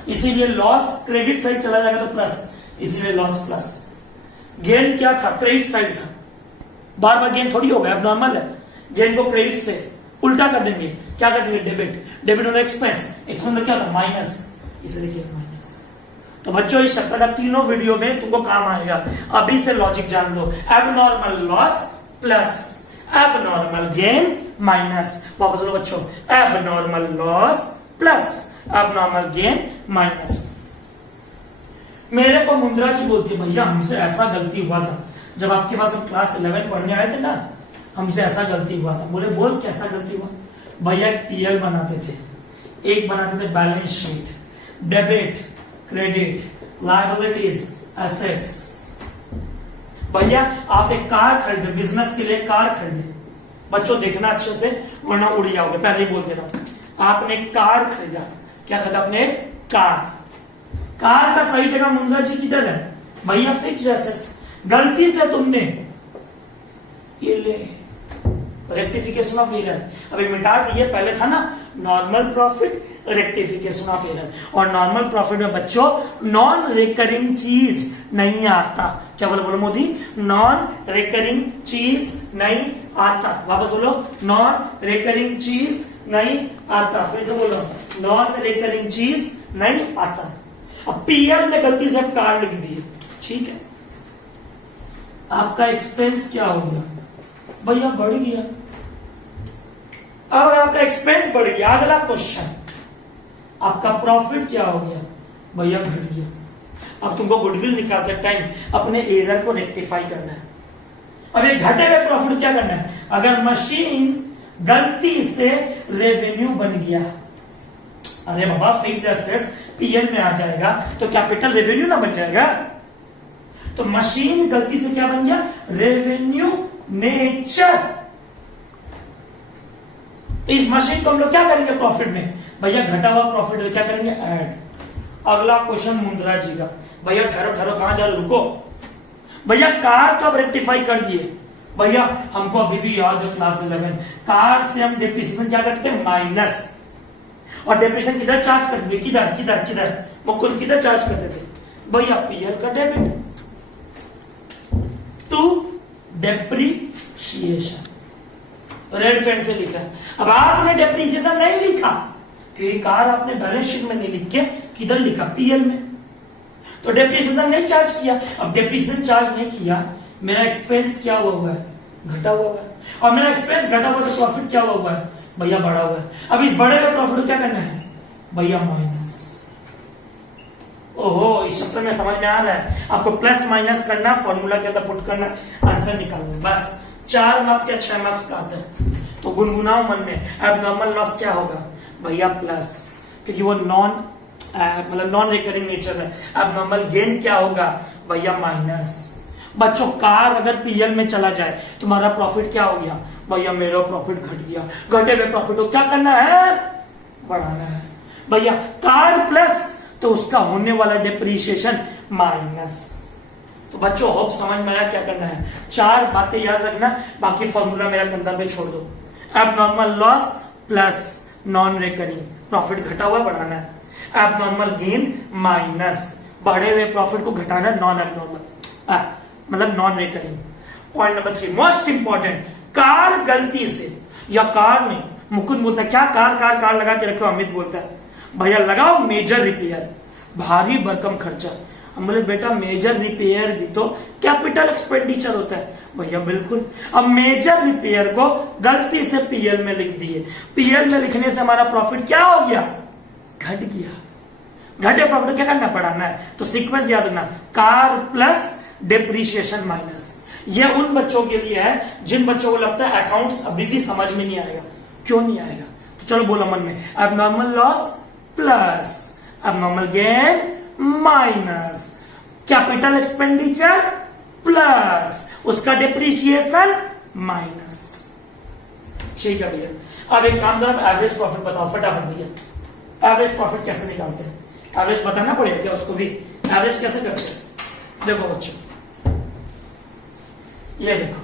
इसीलिए लॉस क्रेडिट साइड चला जाएगा तो प्लस, इसीलिए लॉस प्लस। गेन क्या था? क्रेडिट साइड था। बार बार गेन थोड़ी होगा, अब नॉर्मल है। गेन को क्रेडिट से उल्टा कर देंगे, क्या कर देंगे? डेबिट। डेबिट मतलब एक्सपेंस, एक्सपेंस मतलब क्या था? माइनस, इसलिए माइनस। तो बच्चों इस चैप्टर का तीनों वीडियो में तुमको काम आएगा। अभी से लॉजिक जान लो। Abnormal loss plus abnormal gain minus, वापस लो बच्चों, abnormal loss plus abnormal gain minus. मेरे को मुंद्रा जी बोलती है भैया हमसे ऐसा गलती हुआ था जब आपके पास हम क्लास 11 पढ़ने आए थे ना, हमसे ऐसा गलती हुआ था। बोले बोल कैसा गलती हुआ? भैया एक पीएल बनाते थे, एक बनाते थे balance sheet, debit credit liabilities assets. भैया आप एक कार खरीदे, बिजनेस के लिए कार खरीदे, बच्चों देखना अच्छे से वरना उड़ जाओगे, पहले ही बोल दे रहा हूं। आपने कार खरीदा, क्या खरीदा आपने? एक कार। कार का सही जगह मुंद्रा जी किधर है? भैया फिक्स्ड एसेट्स। गलती से तुमने ये ले रेक्टिफिकेशन ऑफ एरर, अभी मिटा दिए, पहले था ना normal profit rectification of error. और नॉर्मल प्रॉफिट में बच्चों नॉन रिकरिंग चीज नहीं आता। क्या बोलो बोलो मोदी? नॉन रिकरिंग चीज नहीं आता। वापस बोलो, नॉन रिकरिंग चीज नहीं आता। फिर से बोलो, नॉन रिकरिंग चीज नहीं आता। अब पीएल में गलती से आप कार लिख दिए, ठीक है, आपका एक्सपेंस क्या हो गया? भैया बढ़ गया। अब आपका एक्सपेंस बढ़ गया, अगला क्वेश्चन, आपका प्रॉफिट क्या हो गया? भैया घट गया। अब तुमको गुडविल निकालते टाइम अपने एरर को रेक्टिफाई करना है। अब ये घटे हुए प्रॉफिट को क्या करना है? अगर मशीन गलती से रेवेन्यू बन गया, अरे बाबा फिक्स्ड एसेट्स पीएल में आ जाएगा तो कैपिटल रेवेन्यू ना बन जाएगा। तो मशीन गलती से क्या बन गया? Revenue nature. तो इस मशीन को हम लोग क्या करेंगे प्रॉफिट में? भैया घटा हुआ प्रॉफिट क्या करेंगे? ऐड। अगला क्वेश्चन मुंद्रा जी का। भैया ठहरो ठहरो, कहां जा रहे, रुको। भैया कार तो अब रेक्टिफाई कर दिए। भैया हमको अभी भी याद है क्लास 11, कार से हम डेप्रिसिएशन क्या करते हैं? माइनस। और डेप्रिसिएशन किधर चार्ज करते थे? किधर किधर किधर मुकुल किधर चार्ज करते थे? भैया पीएल का debit to depreciation, red pen से लिखा है। अब आपने डेप्रिसिएशन नहीं लिखा क्योंकि कार आपने बैलेंस शीट में नहीं लिख के किधर लिखा? पीएल में। तो डेप्रिसिएशन नहीं चार्ज किया। अब डेप्रिसिएशन चार्ज नहीं किया, मेरा एक्सपेंस क्या हुआ है? घटा हुआ है। और मेरा एक्सपेंस घटा हुआ तो प्रॉफिट क्या हुआ है? भैया बढ़ा हुआ है। अब इस बढ़े हुए प्रॉफिट को क्या करना है? भैया माइनस। ओहो, इस चैप्टर में समझ में आ रहा है आपको प्लस माइनस करना, फॉर्मूला के अंदर पुट करना, आंसर निकालना, बस 4 मार्क्स या 6 मार्क्स का आता है। तो गुनगुनाओ मन में, एबनॉर्मल लॉस क्या होगा? भैया प्लस, क्योंकि वो नॉन रिकरिंग नेचर है। एबनॉर्मल गेन क्या होगा? भैया माइनस। बच्चों कार अगर पीएल में चला जाए तुम्हारा प्रॉफिट क्या हो गया? भैया मेरा प्रॉफिट घट गया। घटे हुए प्रॉफिट को क्या करना है? बढ़ाना है। भैया कार प्लस तो उसका होने वाला डेप्रिसिएशन माइनस। तो बच्चों होप समझ में आया क्या करना है? 4 बातें याद रखना, बाकी फॉर्मूला मेरा कंधा पे छोड़ दो। Abnormal loss plus non recurring, profit घटा हुआ बढ़ाना है। एबनॉर्मल गेन माइनस, बढ़े हुए प्रॉफिट को घटाना, नॉन एबनॉर्मल मतलब non recurring. Point number 3 most important, car गलती से, या कार नहीं, मुकुंद बोलता है क्या कार कार कार लगा के रखो, अमित बोलता है भैया लगाओ मेजर रिपेयर, भारी भरकम खर्चा। हम बोले बेटा मेजर रिपेयर भी तो कैपिटल एक्सपेंडिचर होता है। भैया बिल्कुल। अब मेजर रिपेयर को गलती से पीएल में लिख दिए, पीएल में लिखने से हमारा प्रॉफिट क्या हो गया? घट गया। घटे प्रॉफिट क्या करना? बढ़ाना है। तो सीक्वेंस याद रखना, कार प्लस डेप्रिसिएशन माइनस। ये उन बच्चों के लिए है जिन बच्चों को लगता है अकाउंट्स अभी भी समझ में नहीं आएगा। क्यों नहीं आएगा? तो चलो बोलो मन में, abnormal loss plus abnormal gain minus capital expenditure plus उसका डेप्रिसिएशन माइनस। ठीक है भैया। अब एक काम करो, एवरेज प्रॉफिट बताओ फटाफट भैया। एवरेज प्रॉफिट कैसे निकालते हैं? एवरेज बताना पड़ेगा क्या उसको भी? एवरेज कैसे करते हैं? देखो बच्चों, ये देखो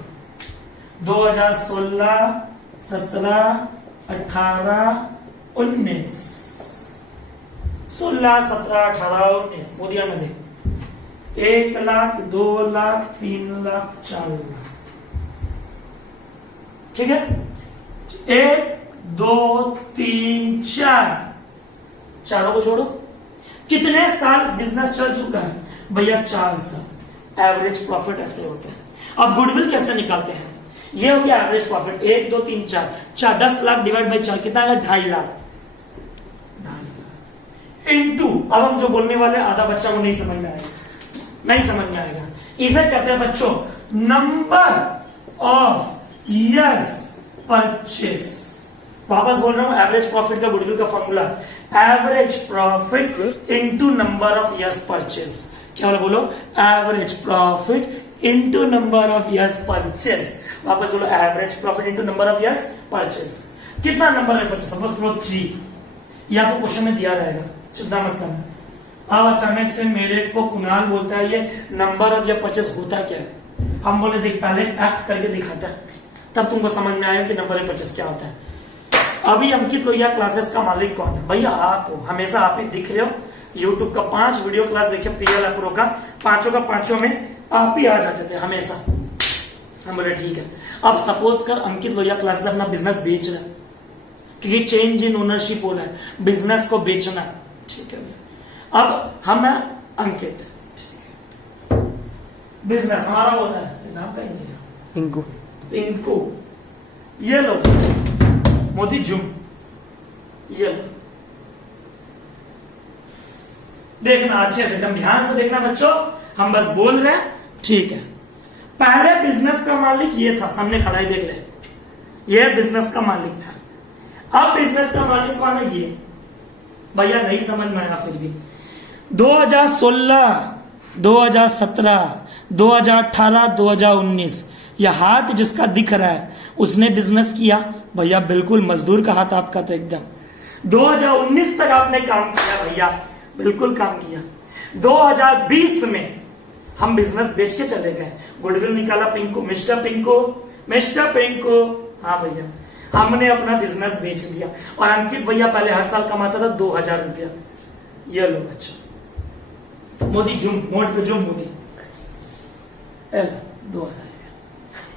2016, 17, 18, 19, 16, 17, 18, 19 मोदिया में देख 1 लाख, 2 लाख, 3 लाख, 4 लाख। ठीक है, 1, 2, 3, 4, चारों को जोड़ो कितने साल बिजनेस चल चुका है भैया? 4 साल। एवरेज प्रॉफिट ऐसे होता है। अब गुडविल कैसे निकालते हैं? ये हो गया average profit, 1 2 3 4, 10 lakh divide by 4 कितना है? 2.5 लाख। इनटू, अब हम जो बोलने वाले आधा बच्चा को नहीं समझ में आएगा, नहीं समझ में आएगा। इसे कहते हैं बच्चों नंबर ऑफ इयर्स परचेस। वापस बोल रहा हूं, एवरेज प्रॉफिट का गुडविल का formula average profit into number of years purchase. क्या वाला बोलो? Average profit into number of years purchase. वापस बोलो average profit into number of years purchase. कितना नंबर है परचेस? सपोज बोलो 3। ये आपको क्वेश्चन में दिया रहेगा, चिंता मत करना। अब अचानक से मेरे को कुणाल बोलता है ये नंबर ऑफ इयर परचेस होता क्या है? हम बोले देख पहले एक्ट करके दिखाता है, तब तुमको समझ में आएगा कि नंबर ऑफ परचेस क्या होता है। अभी अंकित लोहिया क्लासेस का मालिक कौन है भैया? आप हो, हमेशा आप ही दिख रहे हो। यूट्यूब का 5 वीडियो क्लास देखे PL अप्रो का, पांचों में आप ही आ जाते थे हमेशा। हम बोले ठीक है। अब सपोज कर अंकित लोहिया क्लासेस अपना बिजनेस बेच रहा है, क्योंकि चेंज इन ओनरशिप हो रहा है, बिजनेस को बेचना, ठीक है भैया। अब हम है अंकित, बिजनेस हमारा ओनर है, नाम का ही नहीं है, पिंकू। ये लो मोदी जूम, ये लो, देखना अच्छे से, एकदम ध्यान से देखना बच्चों, हम बस बोल रहे हैं, ठीक है। पहले बिजनेस का मालिक ये था, सामने खड़ा ही देख ले, ये बिजनेस का मालिक था। अब बिजनेस का मालिक कौन है? ये भैया नहीं समझ में आया फिर भी। 2016, 2017, 2018, 2019 यह हाथ जिसका दिख रहा है उसने बिजनेस किया भैया, बिल्कुल मजदूर का हाथ आपका था एकदम। 2019 तक आपने काम किया भैया, बिल्कुल काम किया। 2020 में हम बिजनेस बेच के चले गए, गुडविल निकाला पिंकू, मिस्टर पिंकू, मिस्टर पिंकू, हाँ भैया हमने अपना बिजनेस बेच दिया। और अंकित भैया पहले हर साल कमाता था 2000 रुपया। ये लो अच्छा, मोदी जूम, मोड पे जूम मोदी, 2000।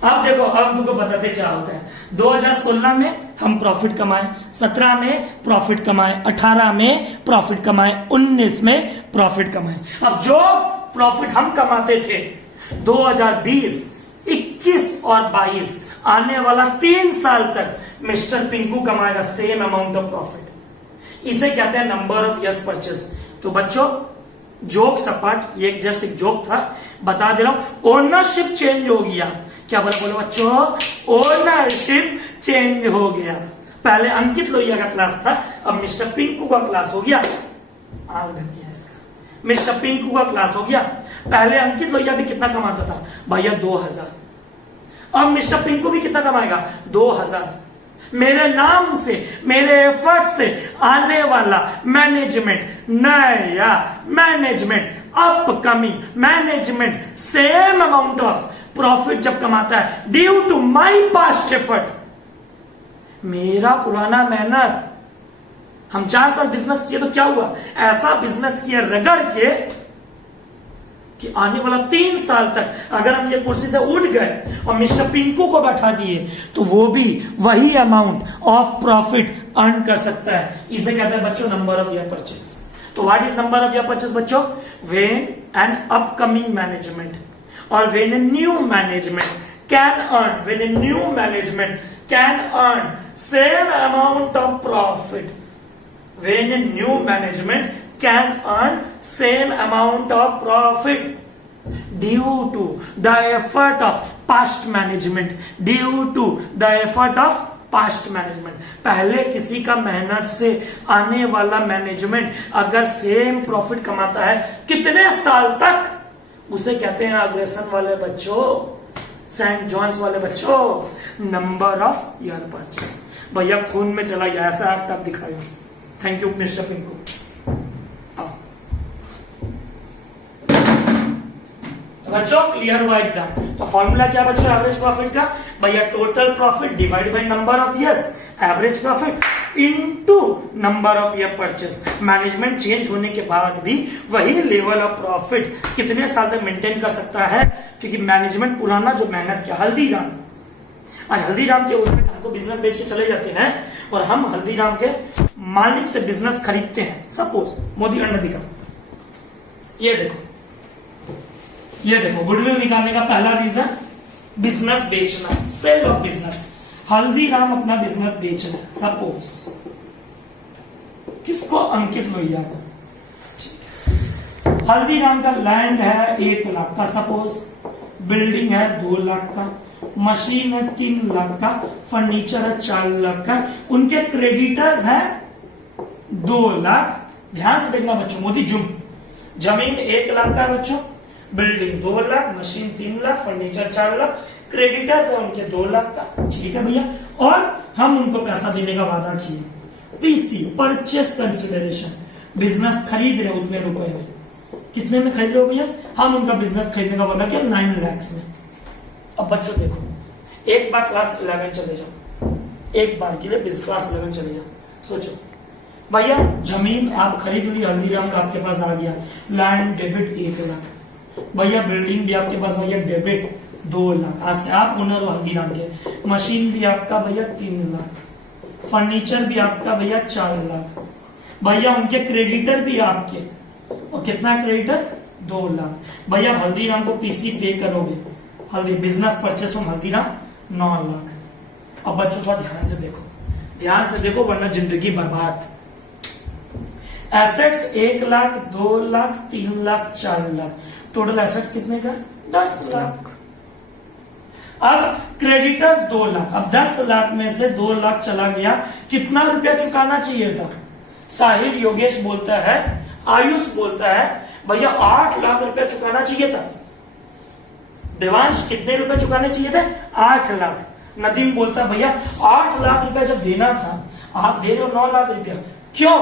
अब देखो, अब तुमको बताते क्या होता है। 2016 में हम प्रॉफिट कमाए, 17 में प्रॉफिट कमाए, 18 में प्रॉफिट कमाए, 19 में प्रॉफिट कमाए। अब जो प्रॉफिट हम कमाते थे 2020, 21 और 22, आने वाला 3 साल तक मिस्टर पिंकू कमाएगा सेम अमाउंट ऑफ प्रॉफिट। इसे कहते हैं नंबर ऑफ इयर्स परचेस। तो बच्चों जोक सपाट, ये जस्ट एक जोक था, बता दे रहा हूं, ओनरशिप चेंज हो गया। क्या बोलो बच्चों? ओनरशिप चेंज हो गया। पहले अंकित लोहिया का क्लास था, अब मिस्टर पिंकू का क्लास हो गया। आग ढक गया इसका, मिस्टर पिंकू का क्लास हो गया। पहले अंकित लोहिया भी कितना कमाता था भैया? 2000। अब मिस्टर पिंकू भी कितना कमाएगा? 2000। मेरे नाम से, मेरे एफर्ट से आने वाला मैनेजमेंट, नया management, upcoming management same amount of profit जब कमाता है due to my past effort, मेरा पुराना मेहनत, हम 4 साल बिजनेस किए तो क्या हुआ? ऐसा बिजनेस किया रगड़ के कि आने वाला 3 साल तक अगर हम ये कुर्सी से उठ गए और मिस्टर पिंकू को बैठा दिए तो वो भी वही अमाउंट ऑफ प्रॉफिट अर्न कर सकता है। इसे कहते हैं बच्चों नंबर ऑफ ईयर परचेस। तो what is number of year purchase बच्चों? When an upcoming management or when a new management can earn, when a new management can earn same amount of profit, when a new management can earn same amount of profit due to the effort of past management, due to the effort of past management. पहले किसी का मेहनत से आने वाला management अगर same profit कमाता है कितने साल तक, उसे कहते हैं अग्रेसन वाले बच्चों, सेंट जॉन्स वाले बच्चों, नंबर ऑफ ईयर परचेस। भैया खून में चला गया, ऐसा एक्ट आप दिखाइए। Thank you mister Pinku. बच्चों क्लियर हुआ एकदम। तो फॉर्मूला क्या बच्चों एवरेज प्रॉफिट का? भैया total profit divide by number of years, average profit into number of year purchase. Management change होने के बाद भी वही लेवल ऑफ प्रॉफिट कितने साल तक मेंटेन कर सकता है, क्योंकि मैनेजमेंट पुराना जो मेहनत किया। हल्दीराम, आज हल्दीराम के ओनर हमको बिजनेस बेच के चले जाते हैं और हम हल्दीराम के मालिक से बिजनेस खरीदते हैं। सपोज मोदी अन्न अधिकार, ये देखो गुडविल निकालने का पहला रीजन बिजनेस बेचना, सेल ऑफ बिजनेस। हल्दीराम अपना बिजनेस बेच रहा है, सपोज किसको? अंकित लोहिया को। हल्दीराम का लैंड है 1 लाख का, सपोज बिल्डिंग है 2 लाख का, मशीन है 3 लाख का, फर्नीचर है 4 लाख का, उनके क्रेडिटर्स है 2 लाख। ध्यान से देखना बच्चों, मोदी जमीन 1 लाख का बच्चों, building 2 lakh, machine 3 lakh, furniture 4 lakh, creditors है उनके 2 लाख का। ठीक है भैया, और हम उनको पैसा देने का वादा किए। पीसी परचेस कंसिडरेशन, बिजनेस खरीद रहे उतने रुपए में। कितने में खरीद रहे हो भैया? हम उनका बिजनेस खरीदने का वादा किया 9 लाख में। अब बच्चों देखो, एक बार क्लास 11 चले जाओ, एक बार के लिए क्लास 11 चले जाओ, सोचो भैया जमीन आप खरीद ली, हल्दीराम का आपके पास आ गया, लैंड डेबिट 1 लाख, भैया बिल्डिंग भी आपके पास आ गया डेबिट 2 लाख, आज से आप ओनर हो हल्दीराम के, मशीन भी आपका भैया 3 लाख, फर्नीचर भी आपका भैया 4 लाख, भैया उनके क्रेडिटर भी आपके, और कितना क्रेडिटर? 2 लाख। भैया हल्दीराम को पीसी पे करोगे, हल्दी business purchase from Haldiram 9 lakh. अब बच्चों थोड़ा ध्यान से देखो वरना जिंदगी बर्बाद। Assets 1 lakh, 2 lakh, 3 lakh, 4 lakh, total assets कितने का? 10 लाख। अब क्रेडिटर्स 2 लाख, अब 10 लाख में से 2 लाख चला गया, कितना रुपया चुकाना चाहिए था? साहिल योगेश बोलता है, आयुष बोलता है भैया 8 लाख रुपया चुकाना चाहिए था। देवांश कितने रुपए चुकाने चाहिए थे? 8 लाख। नदीम बोलता भैया 8 लाख रुपया जब देना था, आप दे रहे हो 9 लाख रुपया, क्यों?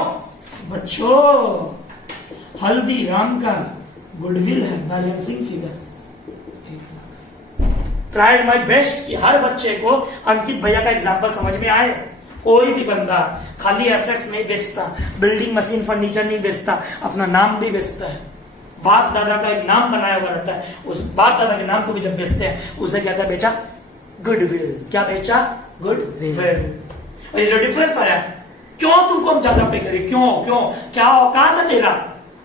बच्चों हल्दीराम का गुडविल है, balancing figure 1 lakh. Tried my best कि हर बच्चे को अंकित भैया का एग्जांपल समझ में आए। कोई भी बंदा खाली एसेट्स नहीं बेचता, बिल्डिंग मशीन फर्नीचर नहीं बेचता, अपना नाम भी बेचता है। बाप दादा का एक नाम बनाया हुआ रहता है, उस बाप दादा के नाम को भी जब बेचते हैं उसे क्या क्या बेचा? गुडविल। क्या बेचा? गुडविल। और ये जो डिफरेंस आया, क्यों तुमको हम ज्यादा पे करें? क्यों क्या औकात है तेरा?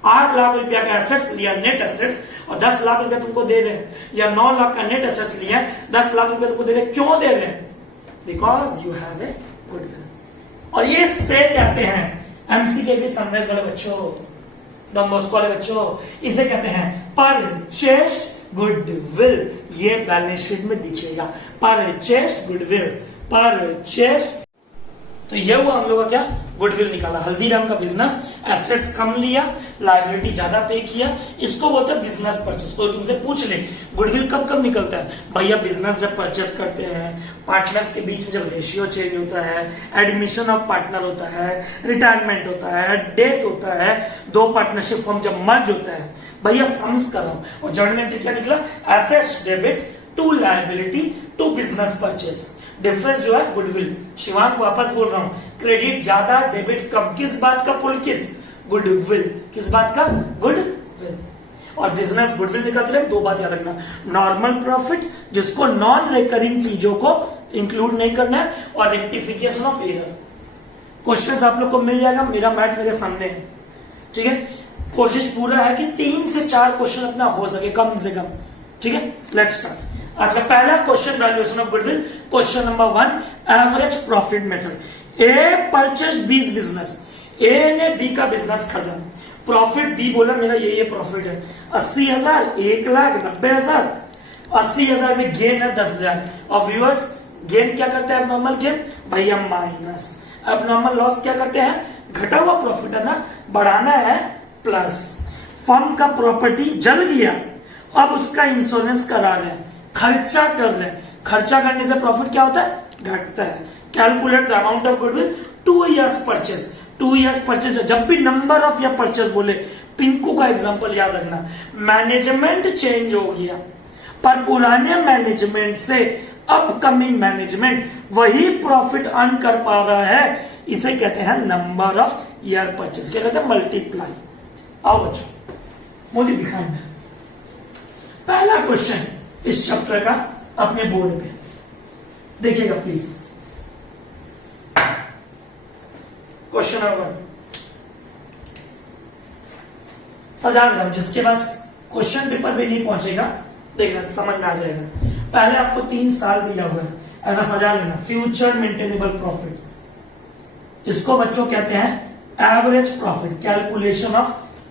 8 लाख रुपया का एसेट्स लिया, नेट एसेट्स, और 10 लाख रुपया तुमको दे रहे हैं, या 9 लाख का नेट एसेट्स लिया, 10 लाख रुपया तुमको दे रहे हैं। क्यों दे रहे हैं? Because you have a goodwill. और ये से कहते हैं एमसी के भी सनराइज वाले बच्चों, डॉन बॉस्को वाले बच्चों, इसे कहते हैं परचेस्ड गुडविल। ये बैलेंस शीट में दिखेगा, परचेस्ड गुडविल, परचेस्ड। तो ये हुआ हम लोग का क्या? गुडविल निकाला। हल्दीराम का बिजनेस एसेट्स कम लिया, लायबिलिटी ज्यादा पे किया, इसको बोलते हैं बिजनेस परचेस। तो तुमसे पूछ ले गुडविल कब कब निकलता है? भैया बिजनेस जब परचेस करते हैं, पार्टनर्स के बीच में जब रेशियो चेंज होता है, एडमिशन ऑफ पार्टनर होता है, रिटायरमेंट होता है, डेथ होता है, 2 पार्टनरशिप फॉर्म जब मर्ज होता है, भैया सम्स करो। और जर्नल एंट्री क्या निकला? Assets debit to liability to business purchase. Difference जो है गुडविल। शिवांग वापस बोल रहा हूं, क्रेडिट ज्यादा डेबिट कम, किस बात का पुलकित? गुडविल। किस बात का? गुडविल। और बिजनेस गुडविल निकालते रहे 2 बात याद रखना, नॉर्मल प्रॉफिट जिसको नॉन रिकरिंग चीजों को इंक्लूड नहीं करना है, और रेक्टिफिकेशन ऑफ एरर। क्वेश्चंस आप लोग को मिल जाएगा, मेरा मैट मेरे सामने है, ठीक है। कोशिश पूरा है कि 3 से 4 क्वेश्चन अपना हो सके कम से कम, ठीक है। Let's start. आज का पहला question, valuation of goodwill. Question number 1, average profit method. A purchase बीज बिजनेस, ए ने बी का बिजनेस खरीदा, प्रॉफिट बी बोला मेरा ये प्रॉफिट है 80,000, 1 लाख 90,000, 80,000 में गेन है 10,000। और व्यूअर्स गेन क्या करते हैं? एबनॉर्मल गेन भैया माइनस, एबनॉर्मल लॉस क्या करते हैं? घटा हुआ प्रॉफिट है ना, बढ़ाना है प्लस। फर्म का प्रॉपर्टी जल गया, अब उसका इंश्योरेंस करा रहे हैं, खर्चा कर रहे हैं, खर्चा करने से प्रॉफिट क्या होता है? घटता है। Calculate the amount of goodwill 2 years purchase. 2 years purchase, जब भी नंबर ऑफ या परचेस बोले, पिंकू का एग्जांपल याद रखना, मैनेजमेंट चेंज हो गया, पर पुराने मैनेजमेंट से अपकमिंग मैनेजमेंट वही प्रॉफिट अर्न कर पा रहा है, इसे कहते हैं नंबर ऑफ ईयर परचेस। क्या कहते हैं? मल्टीप्लाई। आओ बच्चों मोदी दिखाएंगे पहला क्वेश्चन इस चैप्टर का अपने बोर्ड पे देखिएगा प्लीज। क्वेश्चन नंबर 1, सजा दे रहा हूं, जिसके पास क्वेश्चन पेपर भी नहीं पहुंचेगा देखना समझ में आ जाएगा। पहले आपको 3 साल दिया हुआ है, ऐसा सजा लेना। फ्यूचर मेंटेनेबल प्रॉफिट, इसको बच्चों कहते हैं average profit, calculation of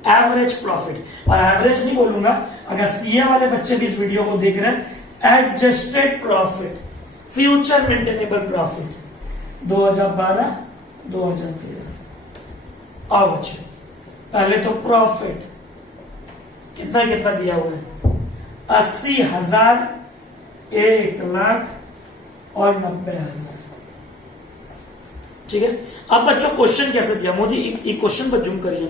average profit. और एवरेज नहीं बोलूंगा, अगर सीए वाले बच्चे भी इस वीडियो को देख रहे हैं, adjusted profit, future maintainable profit 2012 2013। आओ बच्चों, पहले तो प्रॉफिट कितना कितना दिया हुआ है, 80,000, 1,00,000 और 90,000। ठीक है। अब बच्चों क्वेश्चन कैसे दिया मोदी, एक क्वेश्चन पर जूम करिए,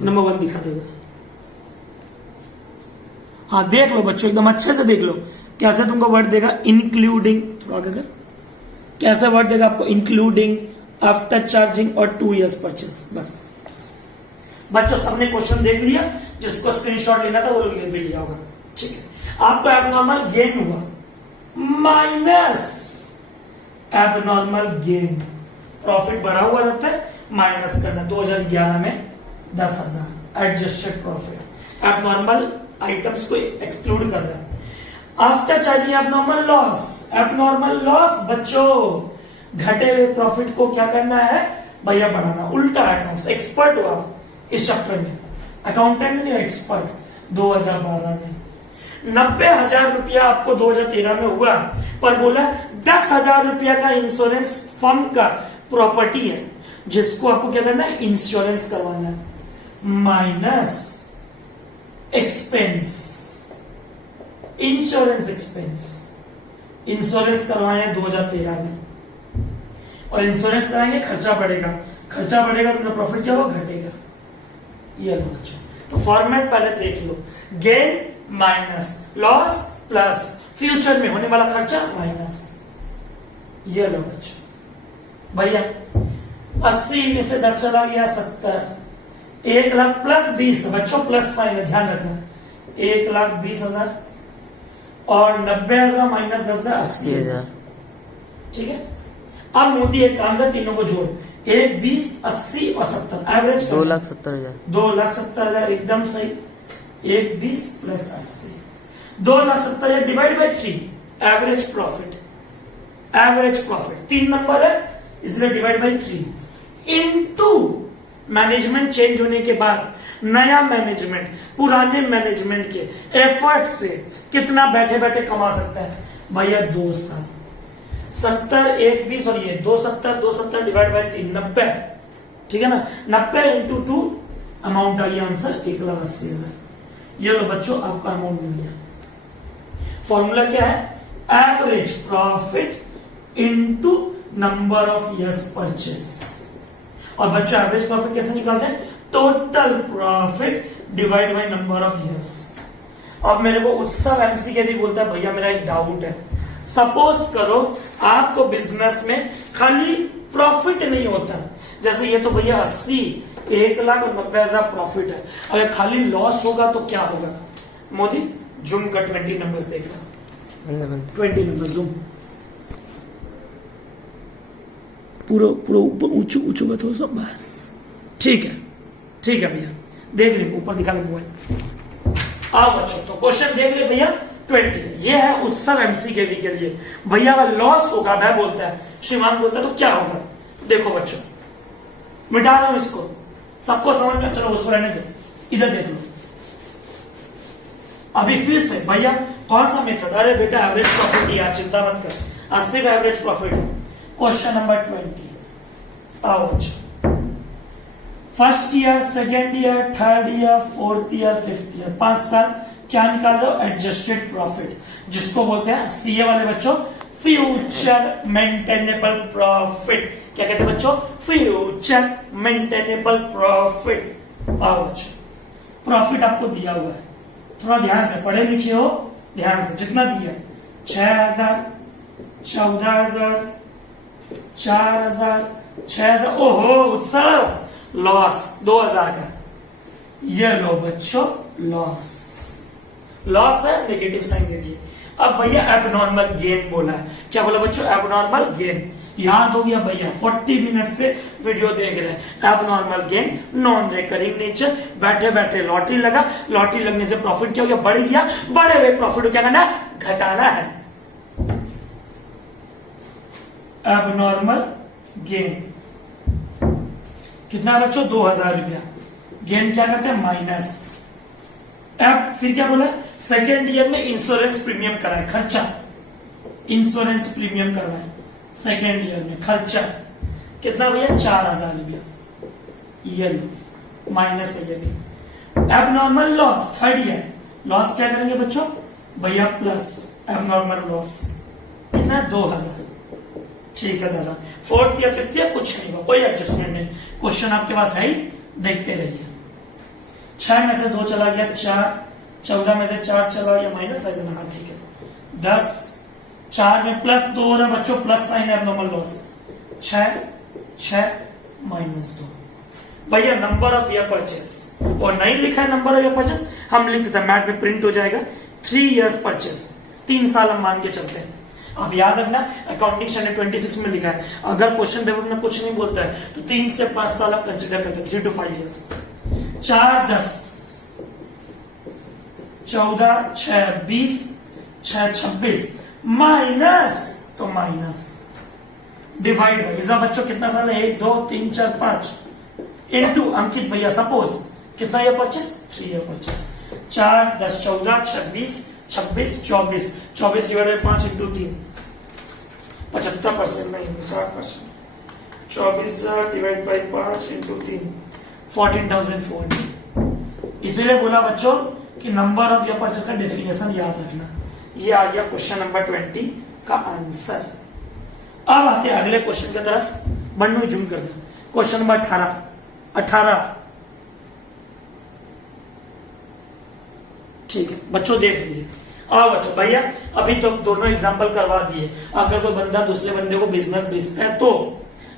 नंबर वन दिखा देगा। हाँ देख लो बच्चों, एकदम अच्छे से देख लो कैसे तुमको वर्ड देगा, इंक्लूडिंग, थोड़ा आगे कर, कैसे वर्ड देगा आपको, इंक्लूडिंग, आफ्टर चार्जिंग और 2 years परचेस। बस बच्चों सबने क्वेश्चन देख लिया, जिसको स्क्रीनशॉट लेना था वो ले लिया होगा। ठीक है। आपको एबनॉर्मल गेन हुआ माइनस एबनॉर्मल गेन, प्रॉफिट बढ़ा हुआ रहता है, माइनस करना। 2011 में 10,000 एडजस्टेड प्रॉफिट, एबनॉर्मल आइटम्स को एक्सक्लूड कर रहा है। After charging abnormal loss, abnormal loss बच्चों घटे हुए प्रॉफिट को क्या करना है भैया, बढ़ाना। उल्टा अकाउंट्स, एक्सपर्ट हो आप इस चैप्टर में, अकाउंटेंट नहीं हो एक्सपर्ट। 2012 में 90,000 रुपया आपको 2013 में हुआ, पर बोला 10,000 रुपया का इंश्योरेंस फर्म का प्रॉपर्टी है, जिसको आपको क्या करना है, इंश्योरेंस करवाना है, minus expense, insurance expense. Insurance करवाए 2013 में, और इंश्योरेंस कराएंगे खर्चा बढ़ेगा, खर्चा बढ़ेगा तो प्रॉफिट क्या होगा, घटेगा। ये लो बच्चों, तो फॉर्मेट पहले देख लो, gain minus loss plus future में होने वाला खर्चा माइनस। ये लो बच्चों भैया, 80 में से 10 चला गया 70, 1,00,000 प्लस 20 बच्चों, प्लस साइन है ध्यान रखना, 1,20,000 और 90,000 माइनस 10,000 80,000। ठीक है। अब मोदी एक काम कर, तीनों को जोड़, 1, 20, 80 और 70, एवरेज 2,70,000, 2,70,000 एकदम सही। 1, 20 plus 80, 2,70,000 divide by 3, average profit, average profit 3 number है इसलिए divide by 3 into management change होने के बाद नया मैनेजमेंट पुराने मैनेजमेंट के एफर्ट से कितना बैठे बैठे कमा सकता है भैया, 2 साल। 70, 1, 20 और ये 270 डिवाइड बाई 3 90। ठीक है ना, 90 इंटू 2 अमाउंट आई आंसर 1,80,000। ये लो बच्चों आपका अमाउंट मिल गया। फॉर्मूला क्या है, average profit into number of years purchase. और बच्चों एवरेज प्रॉफिट कैसे निकालते हैं, total profit divide by number of years. अब मेरे को उत्सव एमसी के भी बोलता है भैया मेरा एक डाउट है, सपोज करो आपको बिजनेस में खाली प्रॉफिट नहीं होता, जैसे ये तो भैया 80, 1,00,000 और 90,000 प्रॉफिट है, अगर खाली लॉस होगा तो क्या होगा मोदी, जूम का 20 नंबर देखना, 20 नंबर जूम, पूरा ऊंचू ऊंचू में थोड़ा सा, बस ठीक है भैया, देख ले ऊपर दिखा ले मोबाइल। आओ बच्चों, तो क्वेश्चन देख ले भैया 20, ये है उत्सव एमसी के लिए। भैया अगर लॉस होगा, मैं बोलता है श्रीमान बोलता है तो क्या होगा, देखो बच्चों मिटा रहा हूं इसको, सबको समझ में, चलो उसको रहने दो, इधर देख लो। अभी फिर से भैया कौन सा मेथड, अरे बेटा एवरेज प्रॉफिट यार, चिंता मत कर, आज सिर्फ एवरेज प्रॉफिट है। क्वेश्चन नंबर 20, आओ बच्चों, first year, second year, third year, fourth year, fifth year, 5 साल क्या निकाल रहे हो, एडजस्टेड प्रॉफिट, जिसको बोलते हैं सीए वाले बच्चों फ्यूचर मेंटेनेबल प्रॉफिट। क्या कहते हैं बच्चों, फ्यूचर मेंटेनेबल प्रॉफिट। आओ बच्चों, प्रॉफिट आपको दिया हुआ है, थोड़ा ध्यान से पढ़े लिखे हो, ध्यान से, जितना दिया 6,000, 14,000, 4,000, 6,000, ओहो उत्सव लॉस 2,000 का, ये लो बच्चों लॉस है, नेगेटिव साइन दे दिए। अब भैया एबनॉर्मल गेन बोला है, क्या बोला बच्चों, एबनॉर्मल गेन, याद हो गया भैया, 40 मिनट से वीडियो देख रहे हैं। Abnormal gain, non recurring nature, बैठे बैठे लॉटरी लगा, लॉटरी लगने से प्रॉफिट क्या हो गया, बढ़ गया, बढ़े हुए प्रॉफिट को क्या करना है, घटाना है। एबनॉर्मल गेन कितना बच्चों, 2000 रुपया। गेन क्या करते हैं, माइनस। अब फिर क्या बोला, सेकेंड ईयर में इंश्योरेंस प्रीमियम कराए, खर्चा, इंश्योरेंस प्रीमियम करवाए सेकेंड ईयर में, खर्चा कितना भैया, 4000 रुपया, year minus year. Abnormal loss third year, loss क्या करेंगे बच्चों भैया, प्लस एबनॉर्मल लॉस कितना, 2000। ठीक है दादा। फोर्थ ईयर फिफ्थ ईयर कुछ नहीं हुआ, कोई एडजस्टमेंट नहीं, क्वेश्चन आपके पास है ही, देखते रहिए। 6 में से 2 चला गया, 4, 14 में से 4 चला गया, माइनस साइन, हाँ ठीक है। 10, 4 में प्लस 2 हो रहा है बच्चों, plus sign abnormal loss, 6 minus 2। भैया नंबर ऑफ ईयर परचेस, और नहीं लिखा है नंबर ऑफ ईयर परचेस, हम लिख देते हैं, मैट में प्रिंट हो जाएगा, 3 इयर्स परचेस, 3 साल हम मान के चलते हैं। अब याद रखना, अकाउंटिंग स्टैंडर्ड 26 में लिखा है, अगर क्वेश्चन पेपर में कुछ नहीं बोलता है तो 3 से 5 साल आप कंसिडर करते हैं, 3 to 5 years। 4 10, 14 6 20, 6 26, माइनस, तो माइनस डिवाइड बाई, इस बच्चों कितना साल है, 1 2 3 4 5, इनटू अंकित भैया सपोज कितना year purchase, 3 year purchase. 4 10 14 26 26 24, 24 divide by 5 into 3, 75% नहीं, 60%। 24 डिवाइड बाई 5 इंटू 3, 14,400। इसीलिए बोला बच्चों कि नंबर ऑफ ईयर परचेस का डेफिनेशन याद रखना। ये आ गया क्वेश्चन नंबर 20 का आंसर। अब आते हैं अगले क्वेश्चन की तरफ, बन्नू जूम कर दो, क्वेश्चन नंबर 18। ठीक है बच्चों, देख लीजिए। आओ बच्चों, भैया अभी तो दोनों एग्जांपल करवा दिए, अगर कोई बंदा दूसरे बंदे को बिजनेस बेचता है तो,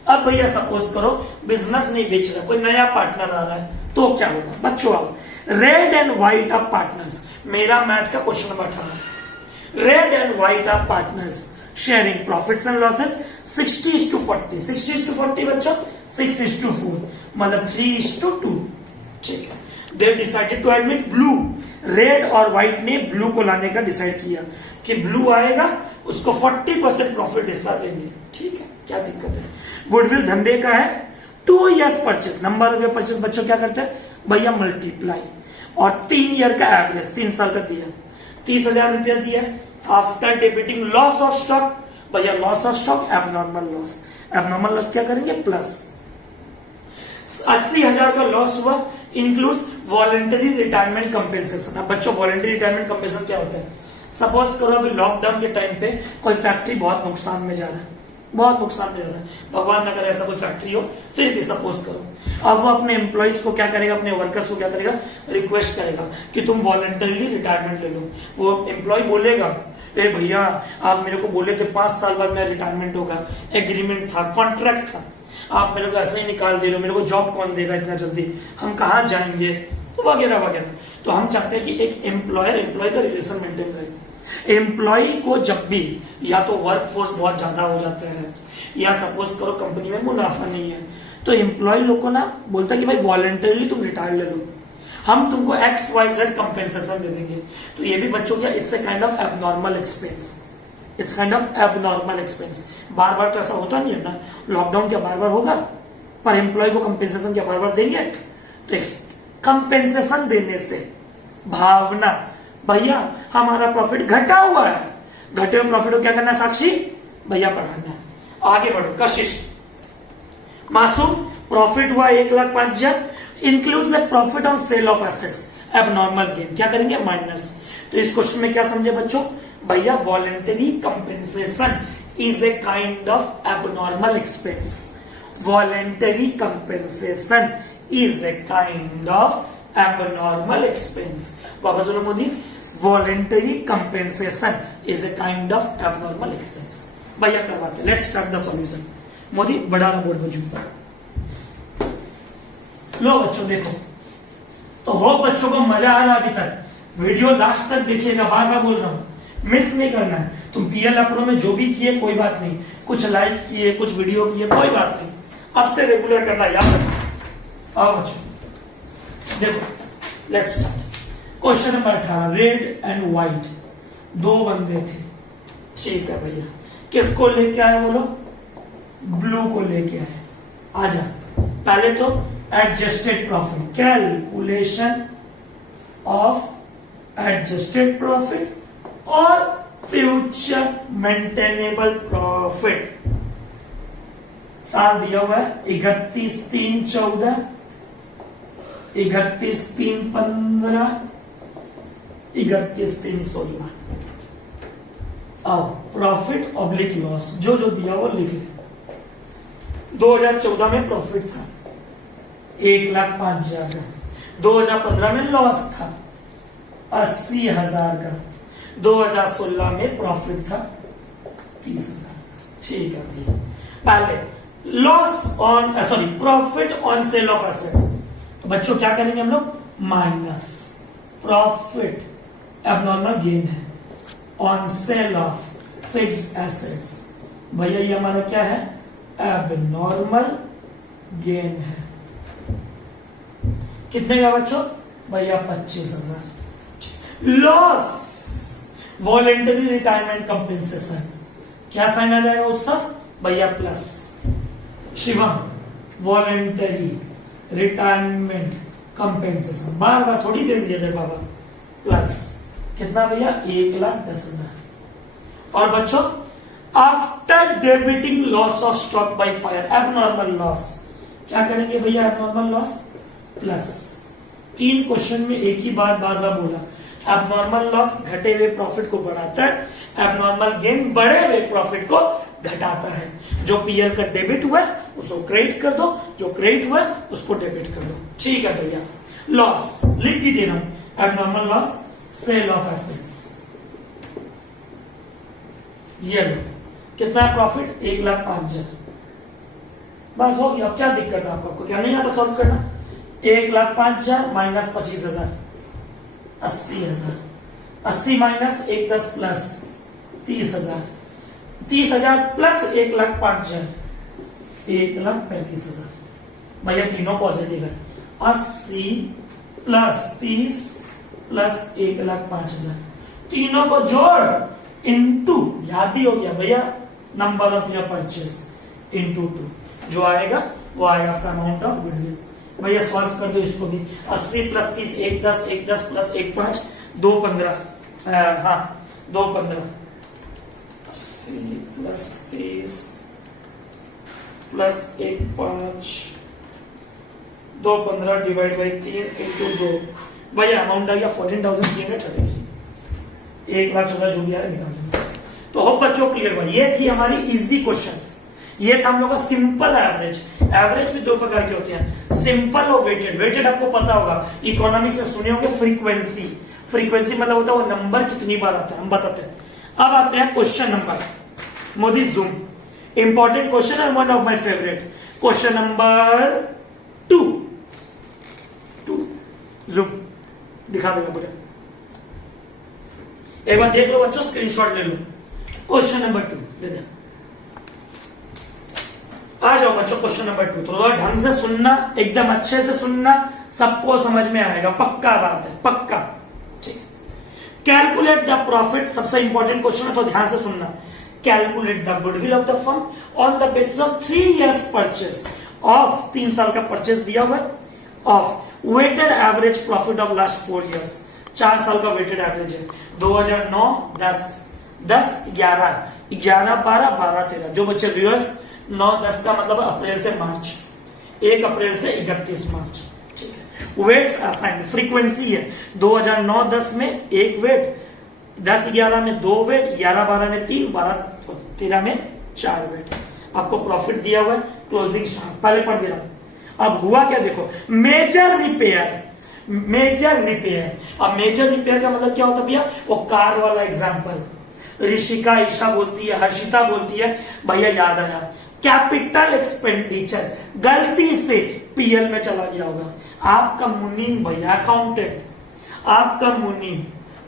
अब भैया सपोज करो बिजनेस नहीं बेच रहा, कोई नया पार्टनर आ रहा है तो क्या होगा बच्चों, आओ, Red and White are partners, मेरा मैथ का question number 18। Red and White are partners sharing profits and losses 60:40, 60:40 बच्चों, 6:4, मतलब 3:2। ठीक है, they decided to admit Blue, Red और व्हाइट ने ब्लू को लाने का डिसाइड किया कि ब्लू आएगा, उसको 40% प्रॉफिट हिस्सा देंगे। ठीक है, क्या दिक्कत है। गुडविल धंधे का है, 2 years purchase, number of year purchase बच्चों क्या करते हैं भैया, मल्टीप्लाई, और 3 ईयर का एवरेज, 3 साल का दिया, 30,000 रुपया दिया। After debiting loss of stock, भैया loss of stock abnormal loss, abnormal loss क्या करेंगे, प्लस 80,000 का लॉस हुआ, इंक्लूड्स वॉलंटरी रिटायरमेंट कंपेंसेशन। अब बच्चों वॉलंटरी रिटायरमेंट कंपेंसेशन क्या होता है, सपोज करो अभी लॉकडाउन के टाइम पे कोई फैक्ट्री बहुत नुकसान में जा रहा है, बहुत नुकसान में जा रहा है, भगवान न करे ऐसा कोई फैक्ट्री हो, फिर भी सपोज करो, अब वो अपने एम्प्लॉइज को क्या करेगा, अपने वर्कर्स को क्या करेगा, रिक्वेस्ट करेगा कि तुम वॉलंटरीली रिटायरमेंट ले लो। वो एम्प्लॉय बोलेगा, ए भैया आप मेरे को बोले थे 5 साल बाद मेरा रिटायरमेंट होगा, एग्रीमेंट था, कॉन्ट्रैक्ट था, आप मेरे को ऐसे ही निकाल दे रहे हो, मेरे को जॉब कौन देगा इतना जल्दी, हम कहाँ जाएंगे, तो वगैरह वगैरह। तो हम चाहते हैं कि एक एम्प्लॉयर एम्प्लॉय का रिलेशन मेंटेन करें। एम्प्लॉय को जब भी या तो वर्क फोर्स बहुत ज्यादा हो जाता है, या सपोज करो कंपनी में मुनाफा नहीं है, तो एम्प्लॉय लोग को ना बोलता है कि भाई वॉलंटरीली तुम रिटायर ले लो, हम तुमको XYZ कंपेंसेशन दे देंगे। तो ये भी बच्चों क्या, it's a kind of abnormal expense, it's kind of abnormal expense. बार बार तो ऐसा होता नहीं है ना, लॉकडाउन क्या बार बार होगा, पर एम्प्लॉय को कंपेंसेशन क्या बार बार देंगे। तो कंपेंसेशन देने से भावना, भैया हमारा प्रॉफिट घटा हुआ है, घटे हुए प्रॉफिट को क्या करना, साक्षी भैया बढ़ाना। आगे बढ़ो, कशिश मासूम, प्रॉफिट हुआ 1,05,000, includes the profit on sale of assets, abnormal gain क्या करेंगे, माइनस। तो इस क्वेश्चन में क्या समझे बच्चों, भैया voluntary compensation is a kind of abnormal expense, voluntary compensation is a kind of abnormal expense. वापस बोलो Modi, voluntary compensation is a kind of abnormal expense. भैया करवाते, let's start the solution. Modi बड़ा बोर्ड बजू, लो बच्चों देखो, तो हो बच्चों को मजा आ रहा अभी तक, वीडियो लास्ट तक देखिएगा, बार बार बोल रहा हूं, मिस नहीं करना है। तुम पीएल अप्रो में जो भी किए कोई बात नहीं, कुछ लाइव किए, कुछ वीडियो किए, कोई बात नहीं, अब से रेगुलर करना याद रखो। आओ बच्चों देखो, let's start. Question number 18, Red and white, दो बंदे थे, ठीक है भैया, किसको लेके आए वो लोग? ब्लू को लेके आए। आजा, पहले तो adjusted profit, calculation of adjusted profit और फ्यूचर मेंटेनेबल प्रॉफिट। साल दिया हुआ है 31/3/14, 31/3/15, 31/3/16। अब प्रॉफिट ऑब्लिक लॉस, जो जो दिया वो लिख ले। 2014 में प्रॉफिट था 1,05,000 का, 2015 में लॉस था 80,000 का, 2016 में प्रॉफिट था 30,000 का। ठीक है भैया, पहले loss on sorry profit on sale of assets, तो बच्चों क्या करेंगे हम लोग? माइनस प्रॉफिट, एबनॉर्मल गेन है, on sale of fixed assets, भैया ये हमारा क्या है? एबनॉर्मल गेन है। कितने का बच्चों? भैया 25,000। लॉस वॉलेंटरी रिटायरमेंट कंपेंसेशन, क्या साइन आ जाएगा उत्सव? भैया plus. Shivam voluntary retirement compensation, बार बार थोड़ी देंगे रे बाबा, प्लस कितना भैया? 1,10,000। और बच्चों after debiting loss of stock by fire, abnormal loss, क्या करेंगे भैया? Abnormal loss plus. 3 क्वेश्चन में एक ही बार बार बार बोला, एबनॉर्मल लॉस घटे हुए प्रॉफिट को बढ़ाता है, एबनॉर्मल गेन बढ़े हुए प्रॉफिट को घटाता है। जो पीएल का डेबिट हुआ है उसको क्रेडिट कर दो, जो क्रेडिट हुआ है उसको डेबिट कर दो। ठीक है भैया, लॉस लिख भी दे रहा हूं, abnormal loss sale of assets, ये लो, कितना प्रॉफिट? 1,05,000। बस हो गया, अब क्या दिक्कत है आपको? क्या नहीं आता सॉल्व करना? 1,05,000 माइनस 25,000, 80,000, 80 माइनस 110 प्लस 30,000, 30,000 प्लस 1,05,000, 1,35,000। भैया तीनों पॉजिटिव है, 80 प्लस 30 प्लस 1,05,000, तीनों को जोड़ इनटू, याद ही हो गया भैया, number of your purchase into 2, जो आएगा वो आएगा आपका अमाउंट ऑफ गुडविल। भैया सॉल्व कर दो इसको भी, 80 प्लस 30 110, 110 प्लस 1,5 2,15, हाँ 2,15, 80 plus 30 plus 1,5 2,15 divide by 3 into 2, भैया अमाउंट आ गया 14,333, 1,14,000 जो भी आया निकाल लेंगे। तो होप बच्चों क्लियर हुआ, ये थी हमारी इजी क्वेश्चंस, ये था हम लोग का सिंपल एवरेज। एवरेज भी दो प्रकार के होते हैं, सिंपल और वेटेड। वेटेड आपको पता होगा, इकोनॉमिक्स से सुने होंगे, फ्रीक्वेंसी, फ्रीक्वेंसी मतलब होता है वो नंबर कितनी बार आता है, हम बताते हैं। अब आते हैं question number, Modi zoom, important question है, one of my favourite, question number 2 zoom दिखा देगा बेटा, एक बार देख लो बच्चों, स्क्रीनशॉट ले लो। क्वेश्चन नंबर 2 दे दे, आ जाओ बच्चों क्वेश्चन नंबर 2। तो ढंग से सुनना, एकदम अच्छे से सुनना, सबको समझ में आएगा, पक्का बात है, पक्का। ठीक, कैलकुलेट द प्रॉफिट, सबसे इंपॉर्टेंट क्वेश्चन है तो ध्यान से सुनना। Calculate the goodwill of the firm on the basis of 3 years purchase of, 3 साल का परचेस दिया हुआ है, of weighted average profit of last 4 years, 4 साल का वेटेड एवरेज है, 2009 10 10 11 11 12 12 13, जो बच्चे व्यूअर्स 9-10 का मतलब अप्रैल से मार्च, 1 अप्रैल से 31 मार्च। ठीक है, वेट्स असाइन, फ्रीक्वेंसी है 2009-10 में 1 वेट, 10-11 में 2 वेट, 11-12 में 3, 12-13 में 4 वेट। आपको प्रॉफिट दिया हुआ है, क्लोजिंग स्टॉक पहले पढ़ दे रहा हूं। अब हुआ क्या देखो, मेजर रिपेयर, मेजर रिपेयर। अब मेजर रिपेयर का मतलब क्या होता है भैया? वो कार वाला एग्जांपल, ऋषिका ईशा बोलती है, हर्षिता बोलती है, भैया याद आया, कैपिटल एक्सपेंडिचर गलती से पीएल में चला गया होगा। आपका मुनीम भैया अकाउंटेंट, आपका मुनीम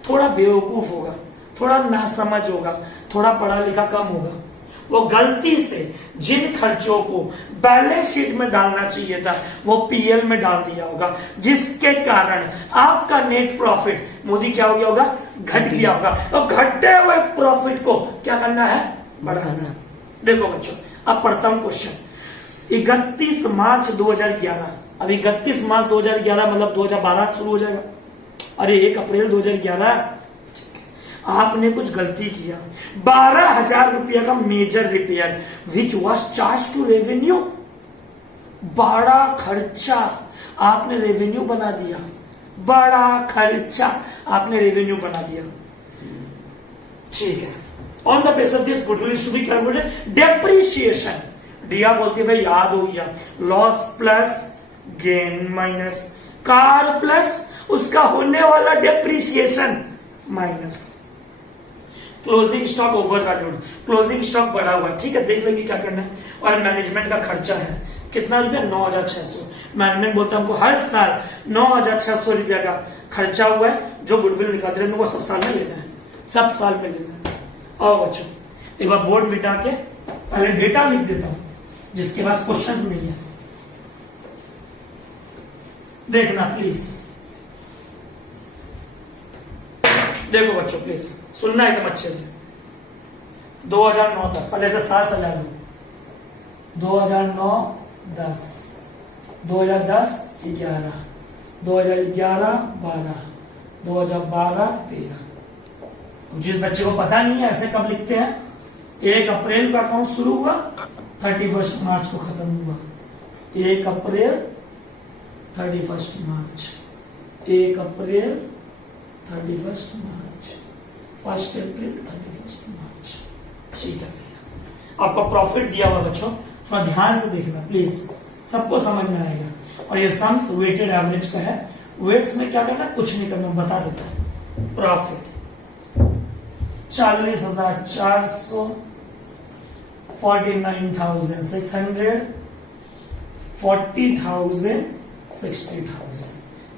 थोड़ा बेवकूफ होगा, थोड़ा नासमझ होगा, थोड़ा पढ़ा लिखा कम होगा, वो गलती से जिन खर्चों को बैलेंस शीट में डालना चाहिए था वो पीएल में डाल दिया होगा, जिसके कारण आपका नेट प्रॉफिट मोदी क्या हो गया होगा, घट गया होगा। और घटे हुए प्रॉफिट को क्या करना है, बढ़ाना। देखो बच्चों, अब पढ़ता हूं क्वेश्चन। 31 मार्च 2011, अब 31 मार्च 2011 मतलब 2012 शुरू हो जाएगा। अरे 1 अप्रैल 2011 आपने कुछ गलती किया, 12,000 रुपया का major repair which was charge to revenue, बड़ा खर्चा आपने रेवेन्यू बना दिया, बड़ा खर्चा आपने रेवेन्यू बना दिया। ठीक है, on the base of this goodwill is to be calculated depreciation. Diya बोलती है भाई याद हो गया, loss plus gain minus car plus उसका होने वाला depreciation minus closing stock over valued, closing stock बढ़ा हुआ है। ठीक है, देख लेंगे क्या करना है। और मैनेजमेंट का खर्चा है कितना रुपया, 9,600। मैनेजमेंट बोलता है हमको हर साल 9,600 रुपया का खर्चा हुआ है, जो गुडविल निकालते हैं हमको सब साल में लेना है, सब साल में लेना है। और बच्चों एक बार बोर्ड मिटा के पहले डेटा लिख देता हूं, जिसके पास क्वेश्चंस नहीं है देखना प्लीज। देखो बच्चों प्लीज सुनना एकदम अच्छे से। 2009-10 पहले से साल सजा लो, 2009-10, 2010-11, 2011-12, 2012-13। जिस बच्चे को पता नहीं है ऐसे कब लिखते हैं, 1 अप्रैल का अकाउंट शुरू हुआ, 31 मार्च को खत्म हुआ। 1 अप्रैल 31 मार्च, 1 अप्रैल 31 मार्च, 1 अप्रैल 31 मार्च। ठीक है भैया, आपको प्रॉफिट दिया हुआ बच्चों, थोड़ा ध्यान से देखना प्लीज, सबको समझ में आएगा। और ये सम्स वेटेड एवरेज का है, वेट्स में क्या करना, कुछ नहीं करना, बता देता है। प्रॉफिट 40,400, 49,600, 40,000, 60,000।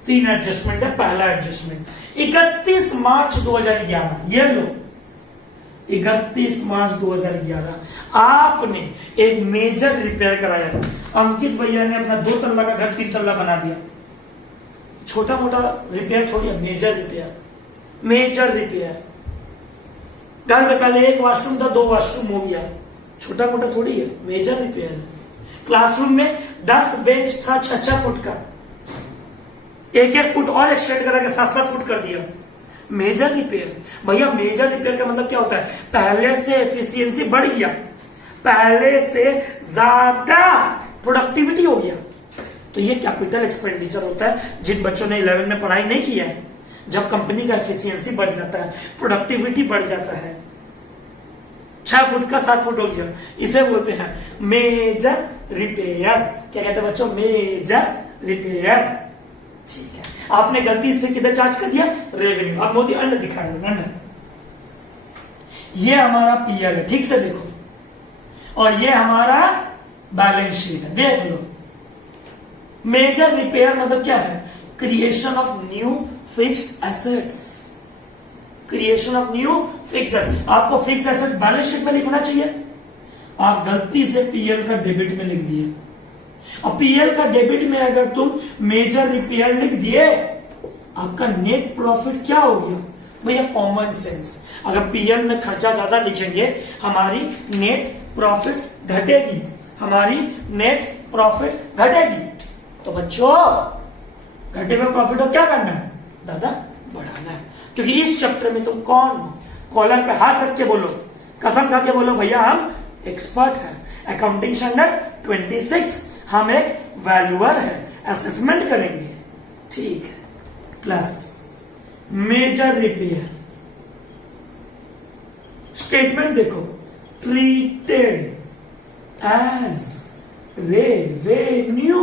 3 एडजस्टमेंट है। पहला एडजस्टमेंट 31 मार्च 2011, ये लो 31 मार्च 2011 आपने एक मेजर रिपेयर कराया था। अंकित भैया ने अपना 2 तल्ला का घर 3 तल्ला बना दिया। छोटा मोटा रिपेयर थोड़ी है, मेजर रिपेयर, मेजर रिपेयर। घर में पहले 1 वॉशरूम था, 2 वॉशरूम हो गया, छोटा मोटा थोड़ी है, मेजर रिपेयर है। क्लासरूम में 10 बेंच था 6-6 फुट का, 1-1 फुट और एक्सटेंड करा के 7-7 फुट कर दिया, मेजर रिपेयर। भैया मेजर रिपेयर का मतलब क्या होता है, पहले से एफिशिएंसी बढ़ गया, पहले से ज्यादा प्रोडक्टिविटी हो गया। तो ये कैपिटल एक्सपेंडिचर होता है। जिन बच्चों ने 11 में पढ़ाई नहीं किया है, जब कंपनी का एफिशिएंसी बढ़ जाता है, प्रोडक्टिविटी बढ़ जाता है, 6 फुट का 7 फुट हो गया, इसे बोलते हैं मेजर रिपेयर। क्या कहते हैं बच्चों, मेजर रिपेयर। ठीक है, आपने गलती से किधर चार्ज कर दिया, रेवेन्यू। अब मोदी अंड दिखाया, अंड। ये हमारा पीएल है, ठीक से देखो, और ये हमारा बैलेंस शीट है, देख लो। मेजर रिपेयर मतलब क्या है, creation of new fixed assets, creation of new fixed assets. आपको फिक्स्ड एसेट्स बैलेंस शीट में लिखना चाहिए, आप गलती से पीएल का डेबिट में लिख दिए। अब पीएल का डेबिट में अगर तुम मेजर रिपेयर लिख दिए, आपका नेट प्रॉफिट क्या हो गया भैया, कॉमन सेंस। अगर पीएल में खर्चा ज्यादा लिखेंगे, हमारी नेट प्रॉफिट घटेगी, हमारी नेट प्रॉफिट घटेगी। तो बच्चों घटे हुए प्रॉफिट को क्या करना है दादा, बढ़ाना है। क्योंकि इस चैप्टर में तुम कौन हो, कॉलर पे हाथ रख के बोलो, कसम खा के बोलो भैया हम एक्सपर्ट हैं। अकाउंटिंग स्टैंडर्ड 26 हम एक वैल्यूअर है, असेसमेंट करेंगे, ठीक है। प्लस मेजर रिपेयर स्टेटमेंट देखो, ट्रीटेड एज रेवेन्यू,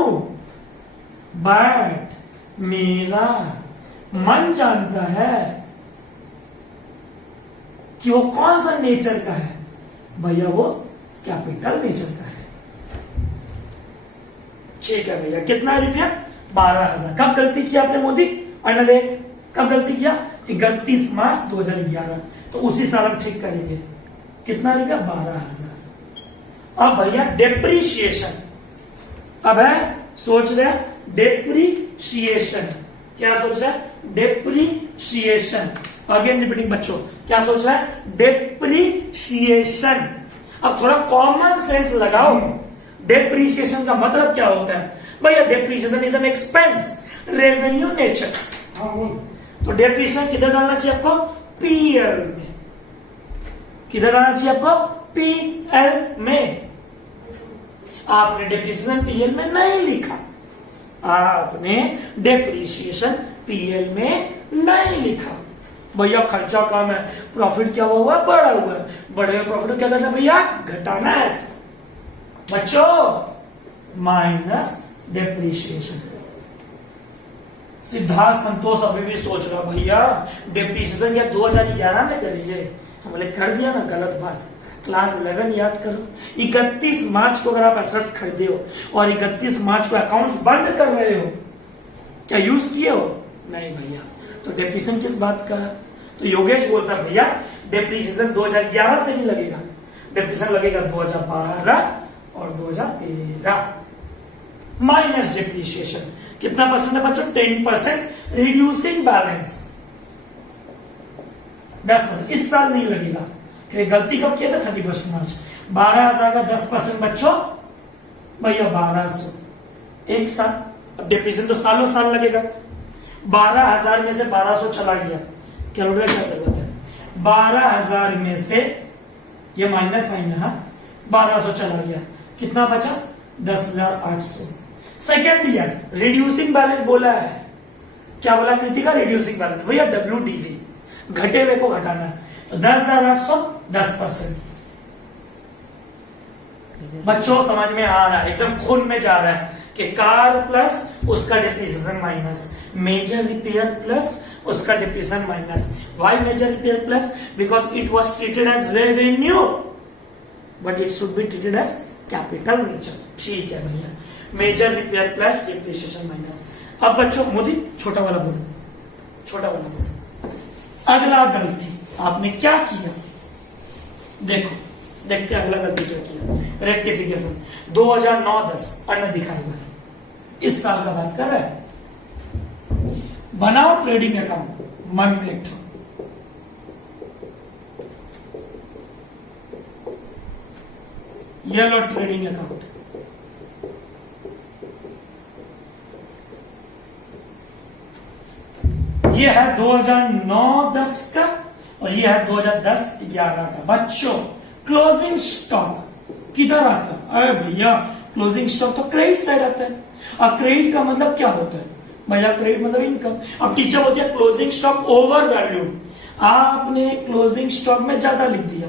बट मेरा मन जानता है कि वो कौन सा नेचर का है भैया, वो कैपिटल नेचर का है। ठीक है भैया, कितना रुपया, 12,000। कब गलती किया आपने मोदी, अन्ना देख, कब गलती किया, 31 मार्च 2011, तो उसी साल हम ठीक करेंगे। कितना रुपया? 12,000। अब भैया डेप्रीशिएशन, अब है सोच रहे डेप्रीशिएशन, क्या सोच रहा है? डेप्रीशिएशन। अगेन रिपीटिंग बच्चों, क्या सोच रहा है? डेप्रीशिएशन। अब थोड़ा कॉमन सेंस लगाओ, डेप्रीशिएशन का मतलब क्या होता है? भैया depreciation is an expense, revenue nature. तो डेप्रीशिएशन किधर डालना चाहिए आपको? पीएल में। किधर डालना चाहिए आपको? पीएल में। आपने डेप्रीशिएशन पीएल में नहीं लिखा, आपने डेप्रीशिएशन पीएल में नहीं लिखा। भैया खर्चा कम है, प्रॉफिट क्या हुआ है? बढ़ा हुआ है। बढ़े हुए प्रॉफिट को क्या करना है भैया? घटाना है बच्चों, माइनस डेप्रीशिएशन। सिद्धार्थ संतोष अभी भी सोच रहा भैया डेप्रीशिएशन क्या 2011 में करिए? हम बोले कर दिया ना, गलत बात। क्लास 11 याद करो, 31 मार्च को अगर आप एसेट्स खरीदे हो और 31 मार्च को अकाउंट्स बंद कर रहे हो, क्या यूज किए हो? नहीं भैया। तो डेप्रीशिएशन किस बात का? तो योगेश बोलता है भैया डेप्रीशिएशन 2011 से नहीं लगेगा, डेप्रीशिएशन लगेगा 2012 और 2013। माइनस डेप्रीशिएशन कितना परसेंट है बच्चों? 10%। Reducing balance 10%। इस साल नहीं लगेगा, गलती कब किया था? 31 मार्च। 12,000 का 10% बच्चों भैया 1200 एक साल। अब डेप्रीशिएशन तो सालों साल लगेगा। 12,000 में से 1200 चला गया, कैलकुलेटर क्या जरूरत है? 12,000 में से ये माइनस साइन है, 1200 चला गया, कितना बचा? 10,800। सेकेंड ईयर रिड्यूसिंग बैलेंस बोला है, क्या बोला कृतिका? रिड्यूसिंग बैलेंस भैया WDV, घटे हुए को घटाना है। तो 10,800 10%। बच्चों समझ में आ रहा है? एकदम खून में जा रहा है कि कार प्लस उसका depreciation minus, major repair plus उसका depreciation minus. Why major repair plus? Because it was treated as revenue but it should be treated as capital nature. ठीक है भैया, major repair plus depreciation minus. अब बच्चों मोदी छोटा वाला बोलो, छोटा वाला बोलो। अगला गलती आपने क्या किया? देखो देखते अगला गलती क्या किया। रेक्टिफिकेशन 2009-10 अन्न दिखाएगा, इस साल का बात कर रहा है। बनाओ ट्रेडिंग अकाउंट, मन में एक ये लो ट्रेडिंग अकाउंट। ये है 2009-10 का और ये है 2010-11 का। बच्चों क्लोजिंग स्टॉक किधर आता है? अरे भैया क्लोजिंग स्टॉक तो क्रेडिट साइड आता है। अब क्रेडिट का मतलब क्या होता है भैया? क्रेडिट मतलब इनकम। अब टीचर बोलती है क्लोजिंग स्टॉक ओवर वैल्यूड, आपने क्लोजिंग स्टॉक में ज्यादा लिख दिया।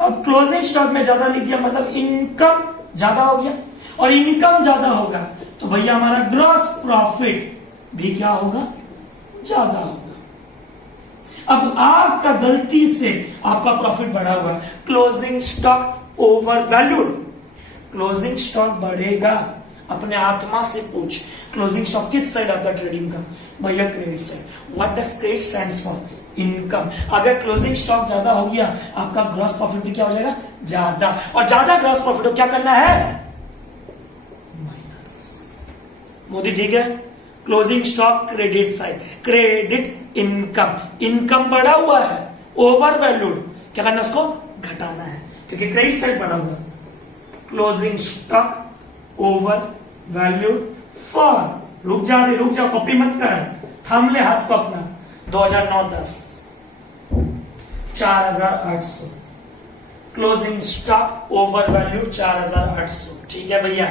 अब क्लोजिंग स्टॉक में ज्यादा लिख दिया मतलब इनकम ज्यादा हो गया, और इनकम ज्यादा होगा तो भैया हमारा ग्रॉस प्रॉफिट भी क्या होगा? ज्यादा होगा। अब आपका गलती से आपका प्रॉफिट बढ़ा हुआ है, closing stock over valued. Closing stock बढ़ेगा, अपने आत्मा से पूछ क्लोजिंग स्टॉक किस साइड आता है ट्रेडिंग का? भैया credit side. What does credit stands for? Income. अगर क्लोजिंग स्टॉक ज्यादा हो गया आपका ग्रॉस प्रॉफिट भी क्या हो जाएगा? ज्यादा। और ज्यादा ग्रॉस प्रॉफिट को क्या करना है? माइनस। मोदी ठीक है? Closing stock credit side, credit income, income बढ़ा हुआ है ओवर वैल्यूड, क्या करना है? उसको घटाना है क्योंकि क्रेडिट साइड बढ़ा हुआ है। Closing stock over valued for, रुक जा कॉपी मत कर, थाम ले हाथ को अपना। 2009-10 4800, क्लोजिंग स्टॉक ओवर वैल्यूड 4800। ठीक है भैया?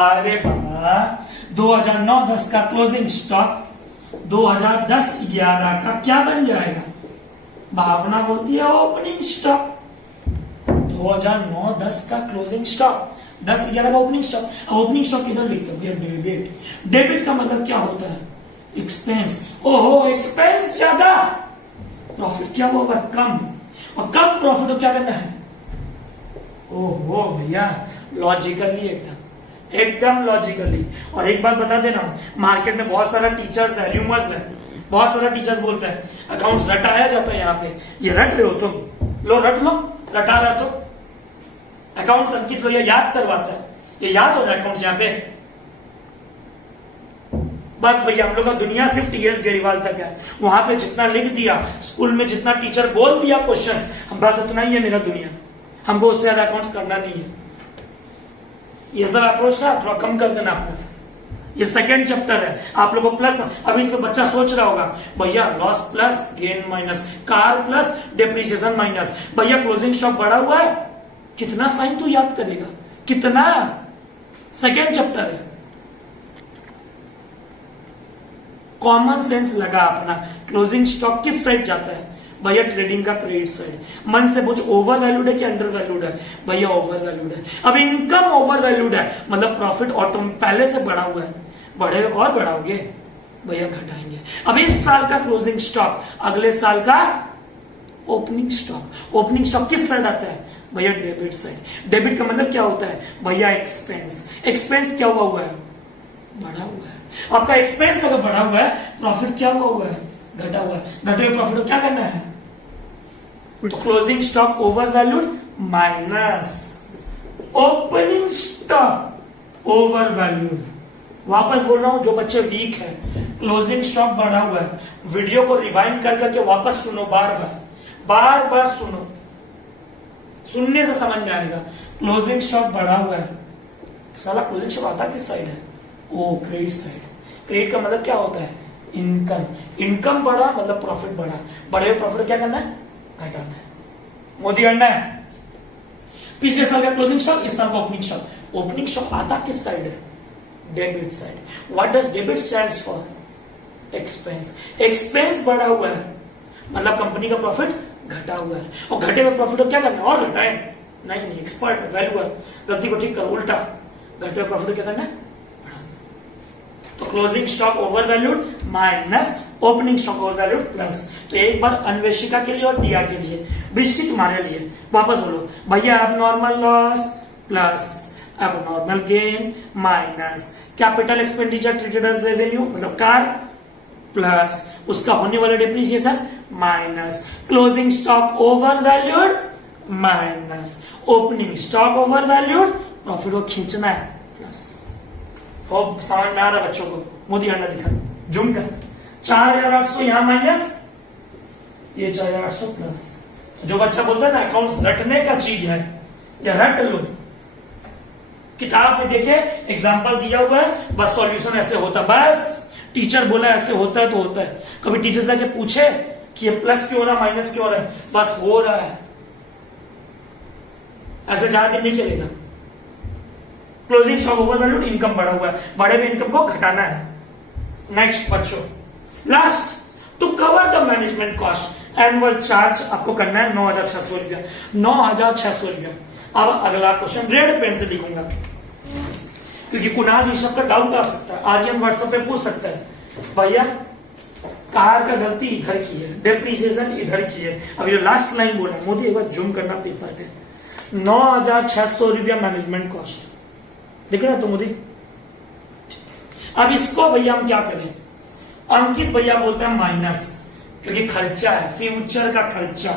अरे बाबा 2009-10 का क्लोजिंग स्टॉक 2010-11 का क्या बन जाएगा? भावना बोलती है ओपनिंग स्टॉक। 2009-10 का क्लोजिंग स्टॉक, 10-11 का ओपनिंग स्टॉक। ओपनिंग स्टॉक किधर लिखते हो? डेबिट। डेबिट का मतलब क्या होता है? एक्सपेंस। ओहो एक्सपेंस ज्यादा, प्रॉफिट क्या होगा? कम। और कम प्रॉफिट को क्या करना है? ओहो भैया लॉजिकली एकदम लॉजिकली। और एक बात बता देना, मार्केट में बहुत सारा टीचर्स है, र्यूमर्स है, बहुत सारा टीचर्स बोलते हैं अकाउंट्स रटाया जाता है यहाँ पे, ये रट रहे हो तुम, लो रट लो, रटा रहा तो अकाउंट्स अंकित को ये याद करवाता है, ये याद हो रहा है अकाउंट्स यहाँ पे। बस भैया हम लोग का दुनिया सिर्फ टीएस गेरीवाल तक है, वहां पे जितना लिख दिया स्कूल में, जितना टीचर बोल दिया क्वेश्चंस, हम बस उतना ही है मेरा दुनिया, हमको उससे ज्यादा अकाउंट्स करना नहीं है। ये सब अप्रोच ना थोड़ा कम कर देना अपना। ये सेकंड चैप्टर है, आप लोगों को प्लस, अभी तो बच्चा सोच रहा होगा भैया loss plus gain minus, car plus depreciation minus, भैया क्लोजिंग स्टॉक बढ़ा हुआ है, कितना साइन तू याद करेगा, कितना? सेकंड चैप्टर है, कॉमन सेंस लगा अपना। क्लोजिंग स्टॉक किस साइड जाता है भैया? ट्रेडिंग का क्रेडिट साइड। मन से पूछ ओवर वैल्यूड है कि अंडर वैल्यूड है? भैया ओवर वैल्यूड है। अब इनकम ओवर वैल्यूड है, मतलब प्रॉफिट ऑटो पहले से बढ़ा हुआ है, बढ़े हुए और बढ़ाओगे भैया घटाएंगे। अब इस साल का क्लोजिंग स्टॉक, अगले साल का ओपनिंग स्टॉक। ओपनिंग स्टॉक किस साइड आता है भैया? Debit side. डेबिट का मतलब क्या होता है भैया? एक्सपेंस। एक्सपेंस क्या हुआ है? बढ़ा हुआ है। आपका एक्सपेंस अगर बढ़ा हुआ है, प्रॉफिट क्या हुआ है? घटा हुआ है। घटे हुए प्रॉफिट को क्या करना है? तो closing stock over valued minus opening stock over valued. वापस बोल रहा हूं, जो बच्चे वीक है, क्लोजिंग स्टॉक बढ़ा हुआ है, वीडियो को रिवाइंड कर करके वापस सुनो, बार बार सुनो, सुनने से समझ में आएगा। क्लोजिंग स्टॉक बढ़ा हुआ है, साला क्लोजिंग स्टॉक आता किस साइड है? ओ क्रेडिट साइड। क्रेडिट का मतलब क्या होता है? इनकम। इनकम बढ़ा मतलब प्रॉफिट बढ़ा, बढ़े हुए प्रॉफिट क्या करना है? घटाना है, मोदी करना है। पिछले साल का क्लोजिंग स्टॉक, इस साल का ओपनिंग स्टॉक। ओपनिंग स्टॉक आता किस साइड है? Debit side. What does debit stands for? Expense. Expense बढ़ा हुआ है मतलब कंपनी का प्रॉफिट घटा हुआ है, और घटे हुए प्रॉफिट को क्या करना है? और घटाए? नहीं, एक्सपर्ट वैल्यू गलती को ठीक करो, उल्टा। घटे हुए प्रॉफिट को क्या करना है? तो closing stock over valued minus opening stock over valued plus. तो एक बार अन्वेषिका के लिए और दिया के लिए, वृष्टि तुम्हारे लिए। वापस बोलो भैया अब नॉर्मल लॉस प्लस अब normal gain minus capital expenditure treated as revenue मतलब कार प्लस उसका होने वाला depreciation minus closing stock over valued minus opening stock over valued. Profit को खींचना है प्लस। और समझ में आ रहा बच्चों को? मोदी अंडा दिखा, जूम कर। 4800 यहां माइनस, ये 4800 प्लस। जो बच्चा बोलता है ना अकाउंट्स रटने का चीज है, या रट लो। किताब में देखे एग्जांपल दिया हुआ है, बस सॉल्यूशन ऐसे होता, बस टीचर बोला ऐसे होता है तो होता है। कभी टीचर से पूछे कि ये प्लस क्यों हो रहा माइनस क्यों हो रहा है? बस हो रहा है, ऐसे ज्यादा दिन नहीं चलेगा। Closing stock over valued, income बढ़ा हुआ है, बढ़े हुए इनकम को घटाना है। नेक्स्ट बच्चों, last to cover the management cost annual charge आपको करना है 9600 रुपया। 9600 रुपया। अब अगला क्वेश्चन रेड पेन से लिखूंगा क्योंकि कुणाल ऋषभ का डाउट आ सकता है, आर्यन व्हाट्सएप पे पूछ सकता है भैया कार का गलती इधर की है, डेप्रिसिएशन इधर की है। अब ये लास्ट लाइन बोला मोदी, एक बार जूम करना पेपर पे। 9600 रुपया मैनेजमेंट कॉस्ट देख रहे हो तो मोदी। अब इसको भैया हम क्या करें? अंकित भैया बोलते हैं माइनस, क्योंकि खर्चा है, फ्यूचर का खर्चा।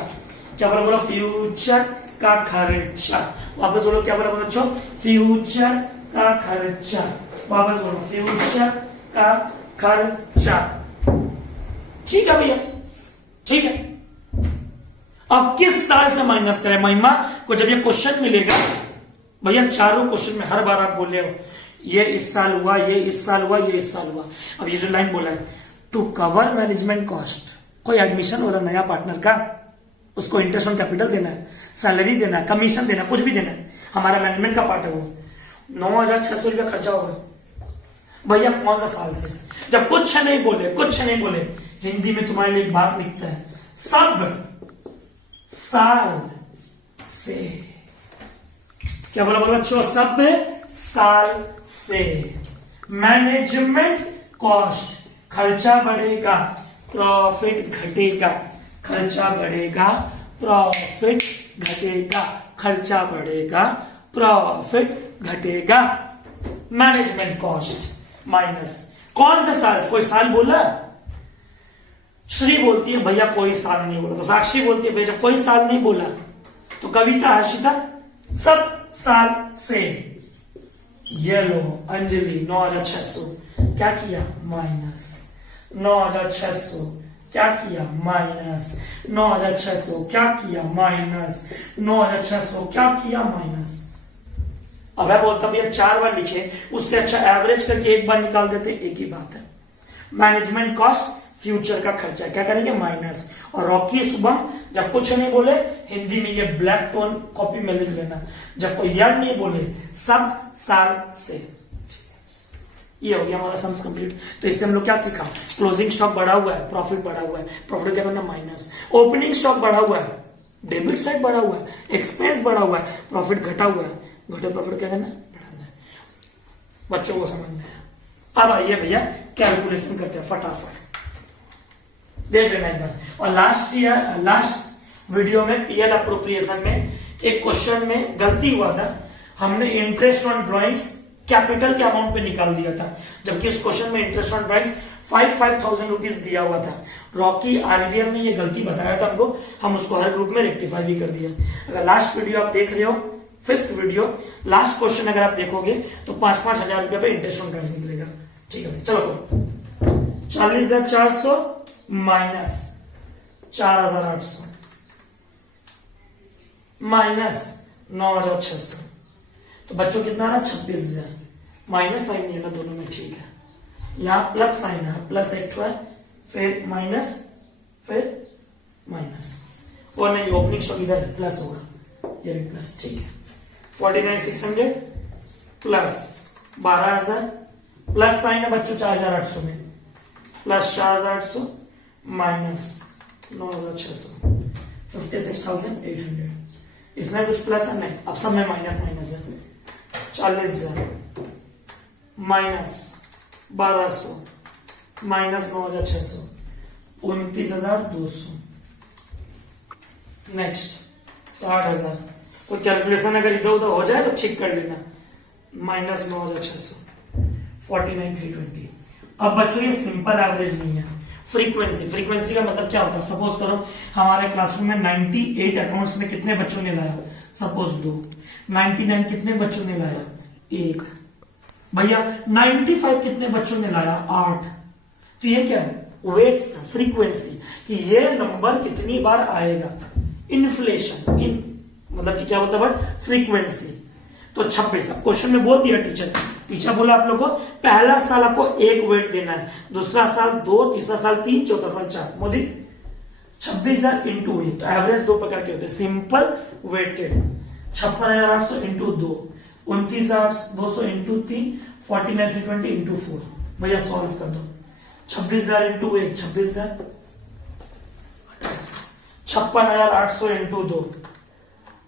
क्या बोला? बोलो फ्यूचर का खर्चा। वापस बोलो क्या बोला बच्चों? फ्यूचर का खर्चा। वापस बोलो फ्यूचर का खर्चा। ठीक है भैया, ठीक है। अब किस साल से माइनस करें? महिमा को जब ये क्वेश्चन मिलेगा भैया, चारों क्वेश्चन में हर बार आप बोल रहे हो ये इस साल हुआ, ये इस साल हुआ, ये इस साल हुआ। अब ये जो लाइन बोला है टू कवर मैनेजमेंट कॉस्ट, कोई एडमिशन हो रहा नया पार्टनर का, उसको इंटरेस्ट ऑन कैपिटल देना है, सैलरी देना है, कमीशन देना है, कुछ भी देना है, हमारा मैनेजमेंट का पार्ट है वो। 9600 रुपया खर्चा होगा भैया कौन सा साल से? जब कुछ नहीं बोले, कुछ नहीं बोले, हिंदी में तुम्हारे लिए एक बात लिखता है, सब साल से। क्या बोला बोला बच्चों? सब साल से। मैनेजमेंट कॉस्ट, खर्चा बढ़ेगा प्रॉफिट घटेगा, खर्चा बढ़ेगा प्रॉफिट घटेगा, खर्चा बढ़ेगा प्रॉफिट घटेगा। मैनेजमेंट कॉस्ट माइनस कौन सा साल? कोई साल बोला? श्री बोलती है भैया कोई साल नहीं बोला, तो साक्षी बोलती है भैया कोई साल नहीं बोला, तो कविता हर्षिता सब साल से। ये लो अंजलि 9600 क्या किया माइनस, 9600 क्या किया माइनस, 9600 क्या किया माइनस, 9600 क्या किया माइनस। अब मैं बोलता भैया 4 बार लिखे, उससे अच्छा एवरेज करके एक बार निकाल देते, एक ही बात है। मैनेजमेंट कॉस्ट फ्यूचर का खर्चा क्या करेंगे माइनस, और रॉकी शुभम जब कुछ नहीं बोले हिंदी में ये ब्लैक टोन कॉपी में लिख लेना, जब कोई याद नहीं बोले सब साल से। ये हो गया हमारा सम्स कंप्लीट। तो इससे हम लोग क्या सीखा, क्लोजिंग स्टॉक बढ़ा हुआ है, प्रॉफिट बढ़ा हुआ है, प्रॉफिट क्या करना माइनस, ओपनिंग स्टॉक बढ़ा हुआ है, डेबिट साइड बढ़ा हुआ है, एक्सपेंस बढ़ा हुआ है, प्रॉफिट घटा हुआ है, घटे प्रॉफिट क्या करना है बढ़ाना है। बच्चों को समझ में आया। अब आइए भैया कैलकुलेशन करते हैं फटाफट, देख लेना एक बार। और लास्ट वीडियो में पीएल अप्रोप्रिएशन में एक क्वेश्चन में गलती हुआ था, हमने इंटरेस्ट ऑन ड्रॉइंग्स कैपिटल के अमाउंट पे निकाल दिया था, जबकि उस क्वेश्चन में इंटरेस्ट ऑन ड्रॉइंग्स 5,000 रुपीज दिया हुआ था। रॉकी आरबीएम ने ये गलती बताया था हमको, हम उसको हर ग्रुप में रेक्टिफाई भी कर दिया। अगर लास्ट वीडियो आप देख रहे हो, 5th वीडियो, लास्ट क्वेश्चन अगर आप देखोगे तो 5-5 हजार रुपये पे इंटरेस्ट ऑन ड्रॉइंग्स निकलेगा। ठीक है चलो, 40,400 माइनस 4,800 माइनस 9,600, तो बच्चों कितना रहा 26,000। माइनस साइन नहीं है ना दोनों में, ठीक है। यहां प्लस साइन है, प्लस एक है, फिर माइनस, फिर माइनस, और नहीं ओपनिंग स्टॉक इधर प्लस होगा, ये भी प्लस, ठीक है। 49,600 प्लस 12,000, प्लस साइन है बच्चों 4,800 में, प्लस 4,800 माइनस 9,600, 56,800। इसमें कुछ प्लस है नहीं, अब सब में माइनस माइनस है। 40,000 माइनस 1,200 माइनस 9,600, 29,200। नेक्स्ट 60,000। कोई कैलकुलेशन अगर इधर उधर हो जाए तो ठीक कर लेना, माइनस 9,600, 49,320। अब बच्चों ये सिंपल एवरेज नहीं है, फ्रीक्वेंसी का मतलब क्या होता है। सपोज करो हमारे क्लासरूम में 98 अकाउंट्स में कितने बच्चों ने लाया, सपोज 2, 99 कितने बच्चों ने लाया 1, भैया 95 कितने बच्चों ने लाया 8। तो ये क्या है वेट्स, फ्रीक्वेंसी, कि ये नंबर कितनी बार आएगा। इन्फ्लेशन मतलब कि क्या होता है फ्रीक्वेंसी। तो 26 क्वेश्चन में बोल दिया टीचर बोला आप लोग को पहला साल आपको 1 वेट देना है, दूसरा साल 2, तीसरा साल 3, चौथा साल 4। मोदी 26,000 इंटू 1, तो एवरेज 2 प्रकार के होते हैं, simple weighted 56,800 into 2, 29,200 into 3, 49,320 into 4। भैया सॉल्व कर दो, 26,000 into 1 26,000, 56,800 into 2,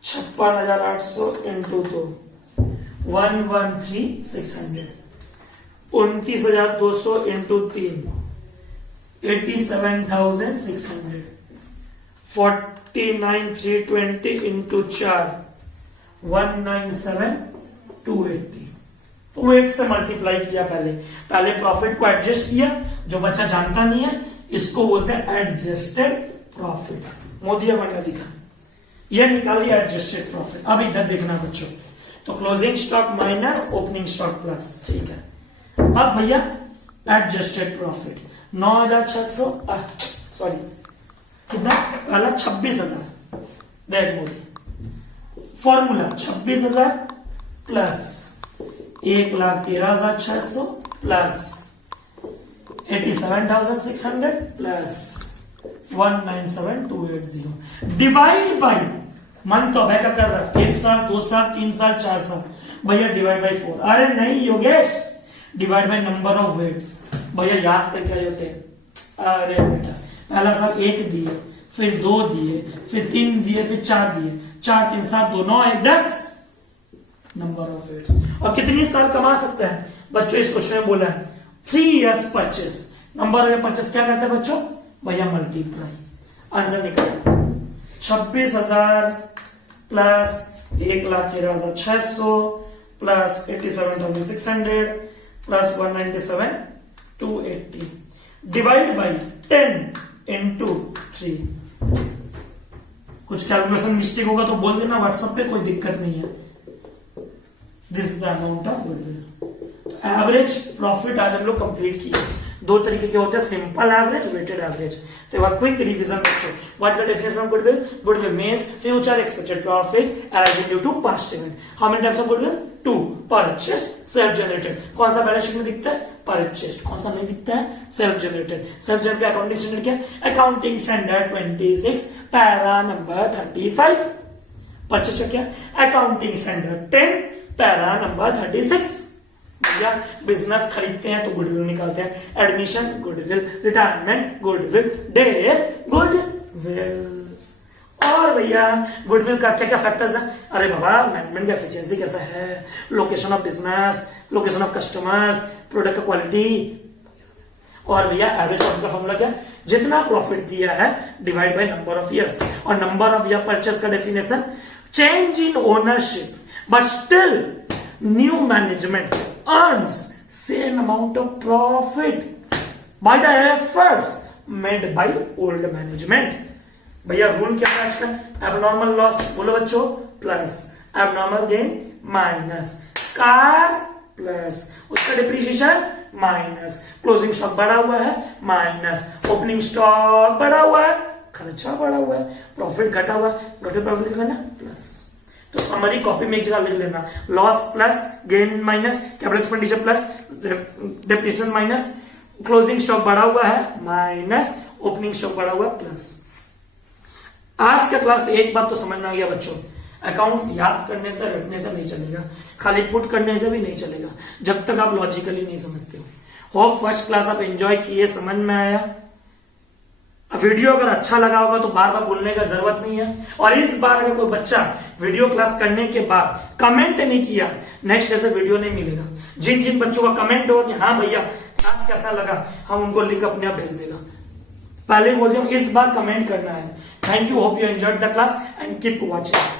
56,800 into 2, 113,600, 29,200 into 3, 87,600, 49,320 into 4, 197,280। तो वेट से मल्टीप्लाई किया, पहले प्रॉफिट को एडजस्ट किया, जो बच्चा जानता नहीं है इसको बोलते हैं एडजस्टेड प्रॉफिट। मोदी बनना दिखा, यह निकाल लिया एडजस्टेड प्रॉफिट। अब इधर देखना बच्चों, तो closing stock minus opening stock plus, ठीक है। अब भैया एडजस्टेड प्रॉफिट 9,600 सॉरी कितना पहला 26,000, देख Modi formula 26,000 plus 1,13,600 plus 87,600 plus 197,280 divide by month तो अबे का कर रहा है 1 साल 2 साल 3 साल 4 साल, भैया डिवाइड बाई 4। अरे नहीं Yogesh, divide by number of weights. भैया याद करके आए होते हैं, अरे बेटा पहला साल 1 दिए, फिर 2 दिए, फिर 3 दिए, फिर 4 दिए, 4 3 7 2 9 1 10 नंबर ऑफ वेट्स। और कितनी साल कमा सकते हैं बच्चों, इस क्वेश्चन में बोला है 3 years purchase. Number of purchase क्या करते हैं बच्चों, भैया मल्टीप्लाई, आंसर निकालो 26,000 plus 1,13,600 plus 87,600 plus 197,280 divide by 10 into 3। कुछ कैलकुलेशन मिस्टेक होगा तो बोल देना व्हाट्सएप पे, कोई दिक्कत नहीं है। This is the amount of goodwill. तो एवरेज प्रॉफिट आज हम लोग कंप्लीट किए। दो तरीके के होते हैं, सिंपल एवरेज, वेटेड एवरेज। तो एक क्विक रिवीजन बच्चों, what is the definition of goodwill? Goodwill means future expected profit arising due to past event. How many types of goodwill? 2, purchased, self generated. कौन सा बैलेंस शीट में दिखता है? Purchased. कौन सा नहीं दिखता है? Self generated. सेल्फ जनरेटेड का अकाउंटिंग स्टैंडर्ड क्या है? Accounting standard 26 para number 35। Purchased का क्या? Accounting standard 10 para number 36। भैया बिजनेस खरीदते हैं तो गुडविल निकालते हैं। Admission goodwill, retirement goodwill, death goodwill. और भैया गुडविल का क्या क्या फैक्टर्स हैं? अरे बाबा मैनेजमेंट का एफिशिएंसी कैसा है, location of business, location of customers, product quality. और भैया एवरेज प्रॉफिट का फॉर्मूला क्या? जितना प्रॉफिट दिया है divide by number of years. और नंबर ऑफ ईयर परचेस का definition, change in ownership but still new management earns same amount of profit by the efforts made by old management। भैया rule क्या है आज का? Abnormal loss बोलो बच्चों plus abnormal gain minus car plus उसका depreciation minus closing stock बढ़ा हुआ है माइनस ओपनिंग स्टॉक बढ़ा हुआ है, खर्चा बढ़ा हुआ है, प्रॉफिट घटा हुआ है, टोटल प्रॉफिट कितना प्लस। तो समरी कॉपी में एक जगह लिख लेना, loss plus gain minus capital expenditure plus depreciation minus closing stock बढ़ा हुआ है माइनस ओपनिंग स्टॉक बढ़ा हुआ है प्लस। आज का क्लास एक बात तो समझ में आ गया बच्चों, अकाउंट्स याद करने से रटने से नहीं चलेगा, खाली पुट करने से भी नहीं चलेगा जब तक आप लॉजिकली नहीं समझते हो। होप फर्स्ट क्लास आप एंजॉय किए, समझ में आया। वीडियो अगर अच्छा लगा होगा तो बार बार बोलने का जरूरत नहीं है। और इस बार अगर कोई बच्चा वीडियो क्लास करने के बाद कमेंट नहीं किया, नेक्स्ट ऐसे वीडियो नहीं मिलेगा। जिन जिन बच्चों का कमेंट होगा कि हाँ भैया क्लास कैसा लगा, हम उनको लिंक अपने आप भेज देगा। पहले बोल दिया इस बार कमेंट करना है। Thank you, hope you enjoyed the class and keep watching.